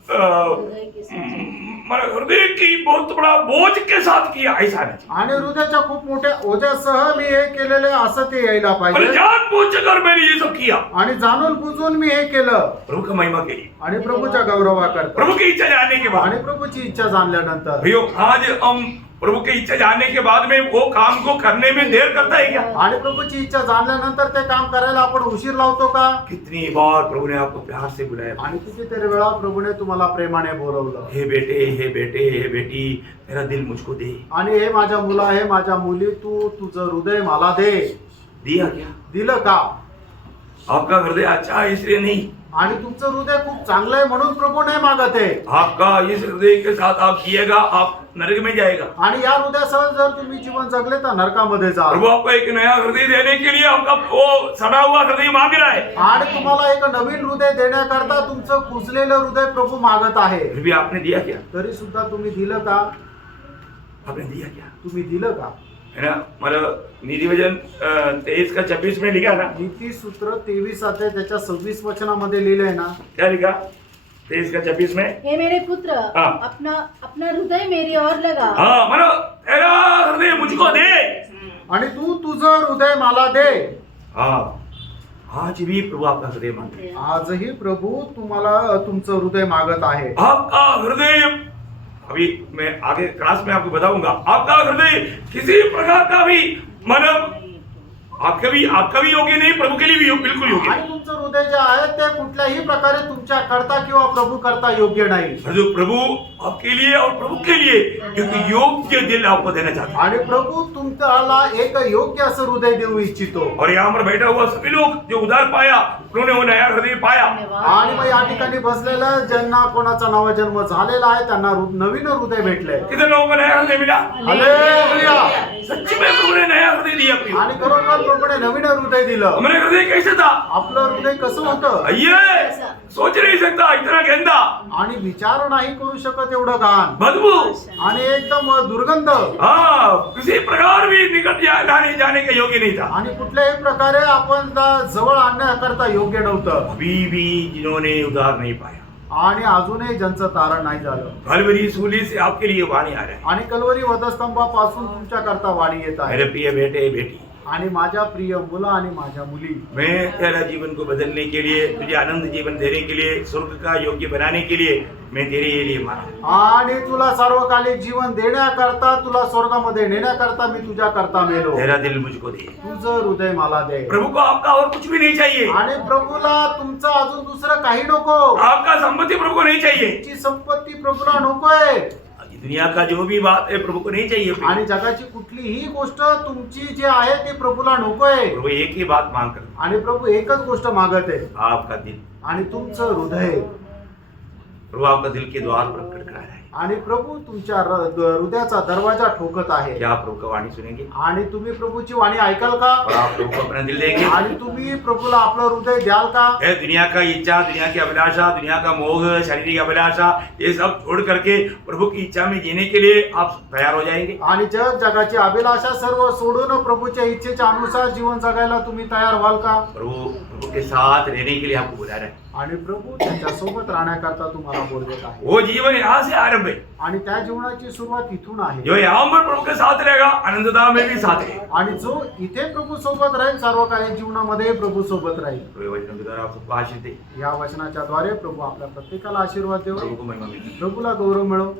हृदय की बहुत बड़ा बोझ के साथ किया, ऐसा नहीं। आणि हृदयाच्या खूप मोठ्या ओझ्यासह मी हे केलेले असं ते यायला मतलब पाहिजे। जानबूझकर मैंने ये सब किया, आणि जाणून बुजून मी हे केलं प्रभु का महिमा के लिए, आणि प्रभूच्या गौरवाकरता प्रभु की इच्छा जानने के बाद। आणि प्रभूची इच्छा जाणल्यानंतर भैया, आज हम प्रभु की इच्छा जानने के बाद में वो काम को करने में देर करता है क्या? आणि प्रभूची इच्छा जाणल्यानंतर ते काम करायला आपण उशीर लावतो का? कितनी बार प्रभु ने आपको प्यार से बुलाया, आणि कितीतरी वेळा प्रभूने तुम्हाला प्रेमाने बोलवलं। हे बेटे, हे बेटे, हे बेटी, तेरा दिल मुझको दे। आणि हे माझ्या मुला, हे माझ्या मुली, तू तुझं हृदय मला दे। दिया क्या? दिलं का? आपका हृदय अच्छा है इसलिए नहीं, आणि तुमचं हृदय खूप चांगलं आहे म्हणून प्रभू नाही मागत आहे। आपका इस हृदय के साथ आप जिएगा, आप नरक में जाएगा। आणि या हृदयासह जर तुम्ही जीवन जगले तर नरकामध्ये जा। प्रभु आपको एक नया हृदय देने के लिए आपका वो सड़ा हुआ हृदय मांग रहा है, आणि तुम्हाला एक नवीन हृदय देण्याकरता तुमचं कुजलेलं हृदय प्रभू मागत आहे। फिर भी आपने दिया क्या? तरी सुद्धा तुम्ही दिलं का? आपने दिया क्या? तुम्ही दिलं का? है ना, मतलब नीति वचन 23 का 26 में लिखा ना, नीती सूत्र 23 अध्याय त्याच्या 26 वचनामध्ये लिहिलंय ना। क्या लिखा? 23 का 26 में, हे मेरे पुत्र, हाँ। अपना अपना हृदय मेरी ओर लगा। हाँ, मतलब तेरा हृदय मुझको दे। आणि तू तुझं हृदय मला दे। हाँ, आज भी प्रभु आपका हृदय मांगते हैं। आजही प्रभु तुम्हाला तुमचं हृदय मागत आहे। आपका हृदय, अभी मैं आगे क्लास में आपको बताऊंगा, आपका हृदय किसी प्रकार का भी मतलब आपका भी योग्य नहीं, प्रभु के लिए भी बिल्कुल योग्य आणि तुमचं हृदय जे आहे ते कुठल्याही प्रकारे तुमच्या करता किंवा प्रभू करता योग्य नाही. है। जो प्रभु आपके लिए और प्रभु के लिए एक योग्य दिल आपको देना चाहता है. आणि प्रभू तुम्हाला एक योग्य असं हृदय देऊ इच्छितो. और यहाँ पर बैठा हुआ सभी लोग जो उधार पाया, उन्होंने वो नया हृदय पाया. आणि मग या ठिकाणी बसलेलं ज्यांना कोणाचा नवा जन्म झालेला आहे त्यांना नवीन हृदय भेटले. कितने लोगों को नया हृदय मिला? हालेलुया. सच्ची में प्रभु ने नया हृदय दिया. प्रिय, आणि खरोखर प्रभूने नवीन हृदय दिलं. हमारे हृदय कैसे था? आपलं हृदय कसं होतं ये सोच नहीं सकता, इतना गंदा, आणि विचार नाही करू शकत एवढं घाण बदबू, आणि एकदम दुर्गंध हाँ, किसी प्रकार भी निकट जाने के योग्य नहीं था. आणि कुठल्याही प्रकारे आपण जवळ आणण्याकरता योग्य नव्हतं. अभी भी जिन्होंने उधार नहीं पाया, आणि अजूनही ज्यांचं तारण नाही झालं, कलवरी सूली से आपके लिए वाणी आ रहा है. आणि कलवरी वधस्तंभापासून तुमच्या करता वाणी येत आहे. मेरे प्रिय बेटे बेटी, आणि माझ्या प्रिय मुलं आणि माझ्या मुली, मैं तेरा जीवन को बदलने के लिए, तुझे आनंद जीवन देने के लिए, स्वर्ग का योग्य बनाने के लिए मैं तेरे लिए मारा. आणि तुला सार्वकालिक जीवन देण्याकरता, तुला स्वर्गामध्ये नेण्याकरता मी तुझ्या करता मेलो. तेरा दिल मुझको दे. तुझं हृदय मला दे. प्रभु को आपका और कुछ भी नहीं चाहिए. आणि प्रभूला तुमचं अजून दुसरं काही नको. आपका संपत्ति प्रभु को नहीं चाहिए. तुमची संपत्ती प्रभूला नकोय. दुनिया का जो भी बात है प्रभु को नहीं चाहिए. आणि जगाची कुठलीही गोष्ट तुमची जी आहे ती प्रभूला नकोय. प्रभु एक ही बात मांग कर, आणि प्रभू एकच गोष्ट मागत आहे, आपका दिल. आणि तुमचं हृदय. प्रभु आपका दिल के द्वार पर खटखटा रहा है. आणि प्रभू तुमच्या हृदयाचा दरवाजा ठोकत आहे. क्या आप प्रभु का वाणी सुनेंगे आणि तुम्ही प्रभूची वाणी ऐकाल का? और आप प्रभु को अपना दिल देंगे? आणि तुम्ही प्रभूला आपलं हृदय द्याल का? ये दुनिया का इच्छा, दुनिया की अभिलाषा, दुनिया का मोह, शारीरिक अभिलाषा, ये सब छोड़ करके प्रभु की इच्छा में जीने के लिए आप तैयार हो जाएंगे. आणि जगाची अभिलाषा सर्व सोडून प्रभूच्या इच्छेच्या अनुसार जीवन जगायला तुम्ही तयार व्हाल का? प्रभु के साथ रहने के लिए आपको बुला रहा है. आणि प्रभू त्यांच्या सोबत राहण्याकरता तुम्हाला बोलवत आहे. वो जीवन यहाँ से आरंभ है. आणि त्या जीवनाची सुरुवात इथून आहे. जो यहाँ पर प्रभु के साथ रहेगा, आनंदता में भी साथ रहेगा. आणि जो इथे प्रभू सोबत राहील, सर्वकालीन जीवनामध्ये प्रभू सोबत राहील. प्रभु वचन के द्वारा आप सबको आशीष दे. या वचनाच्या द्वारे प्रभू आपल्या प्रत्येकाला आशीर्वाद देव. प्रभु को महिमा मिले. प्रभूला गौरव मिळो.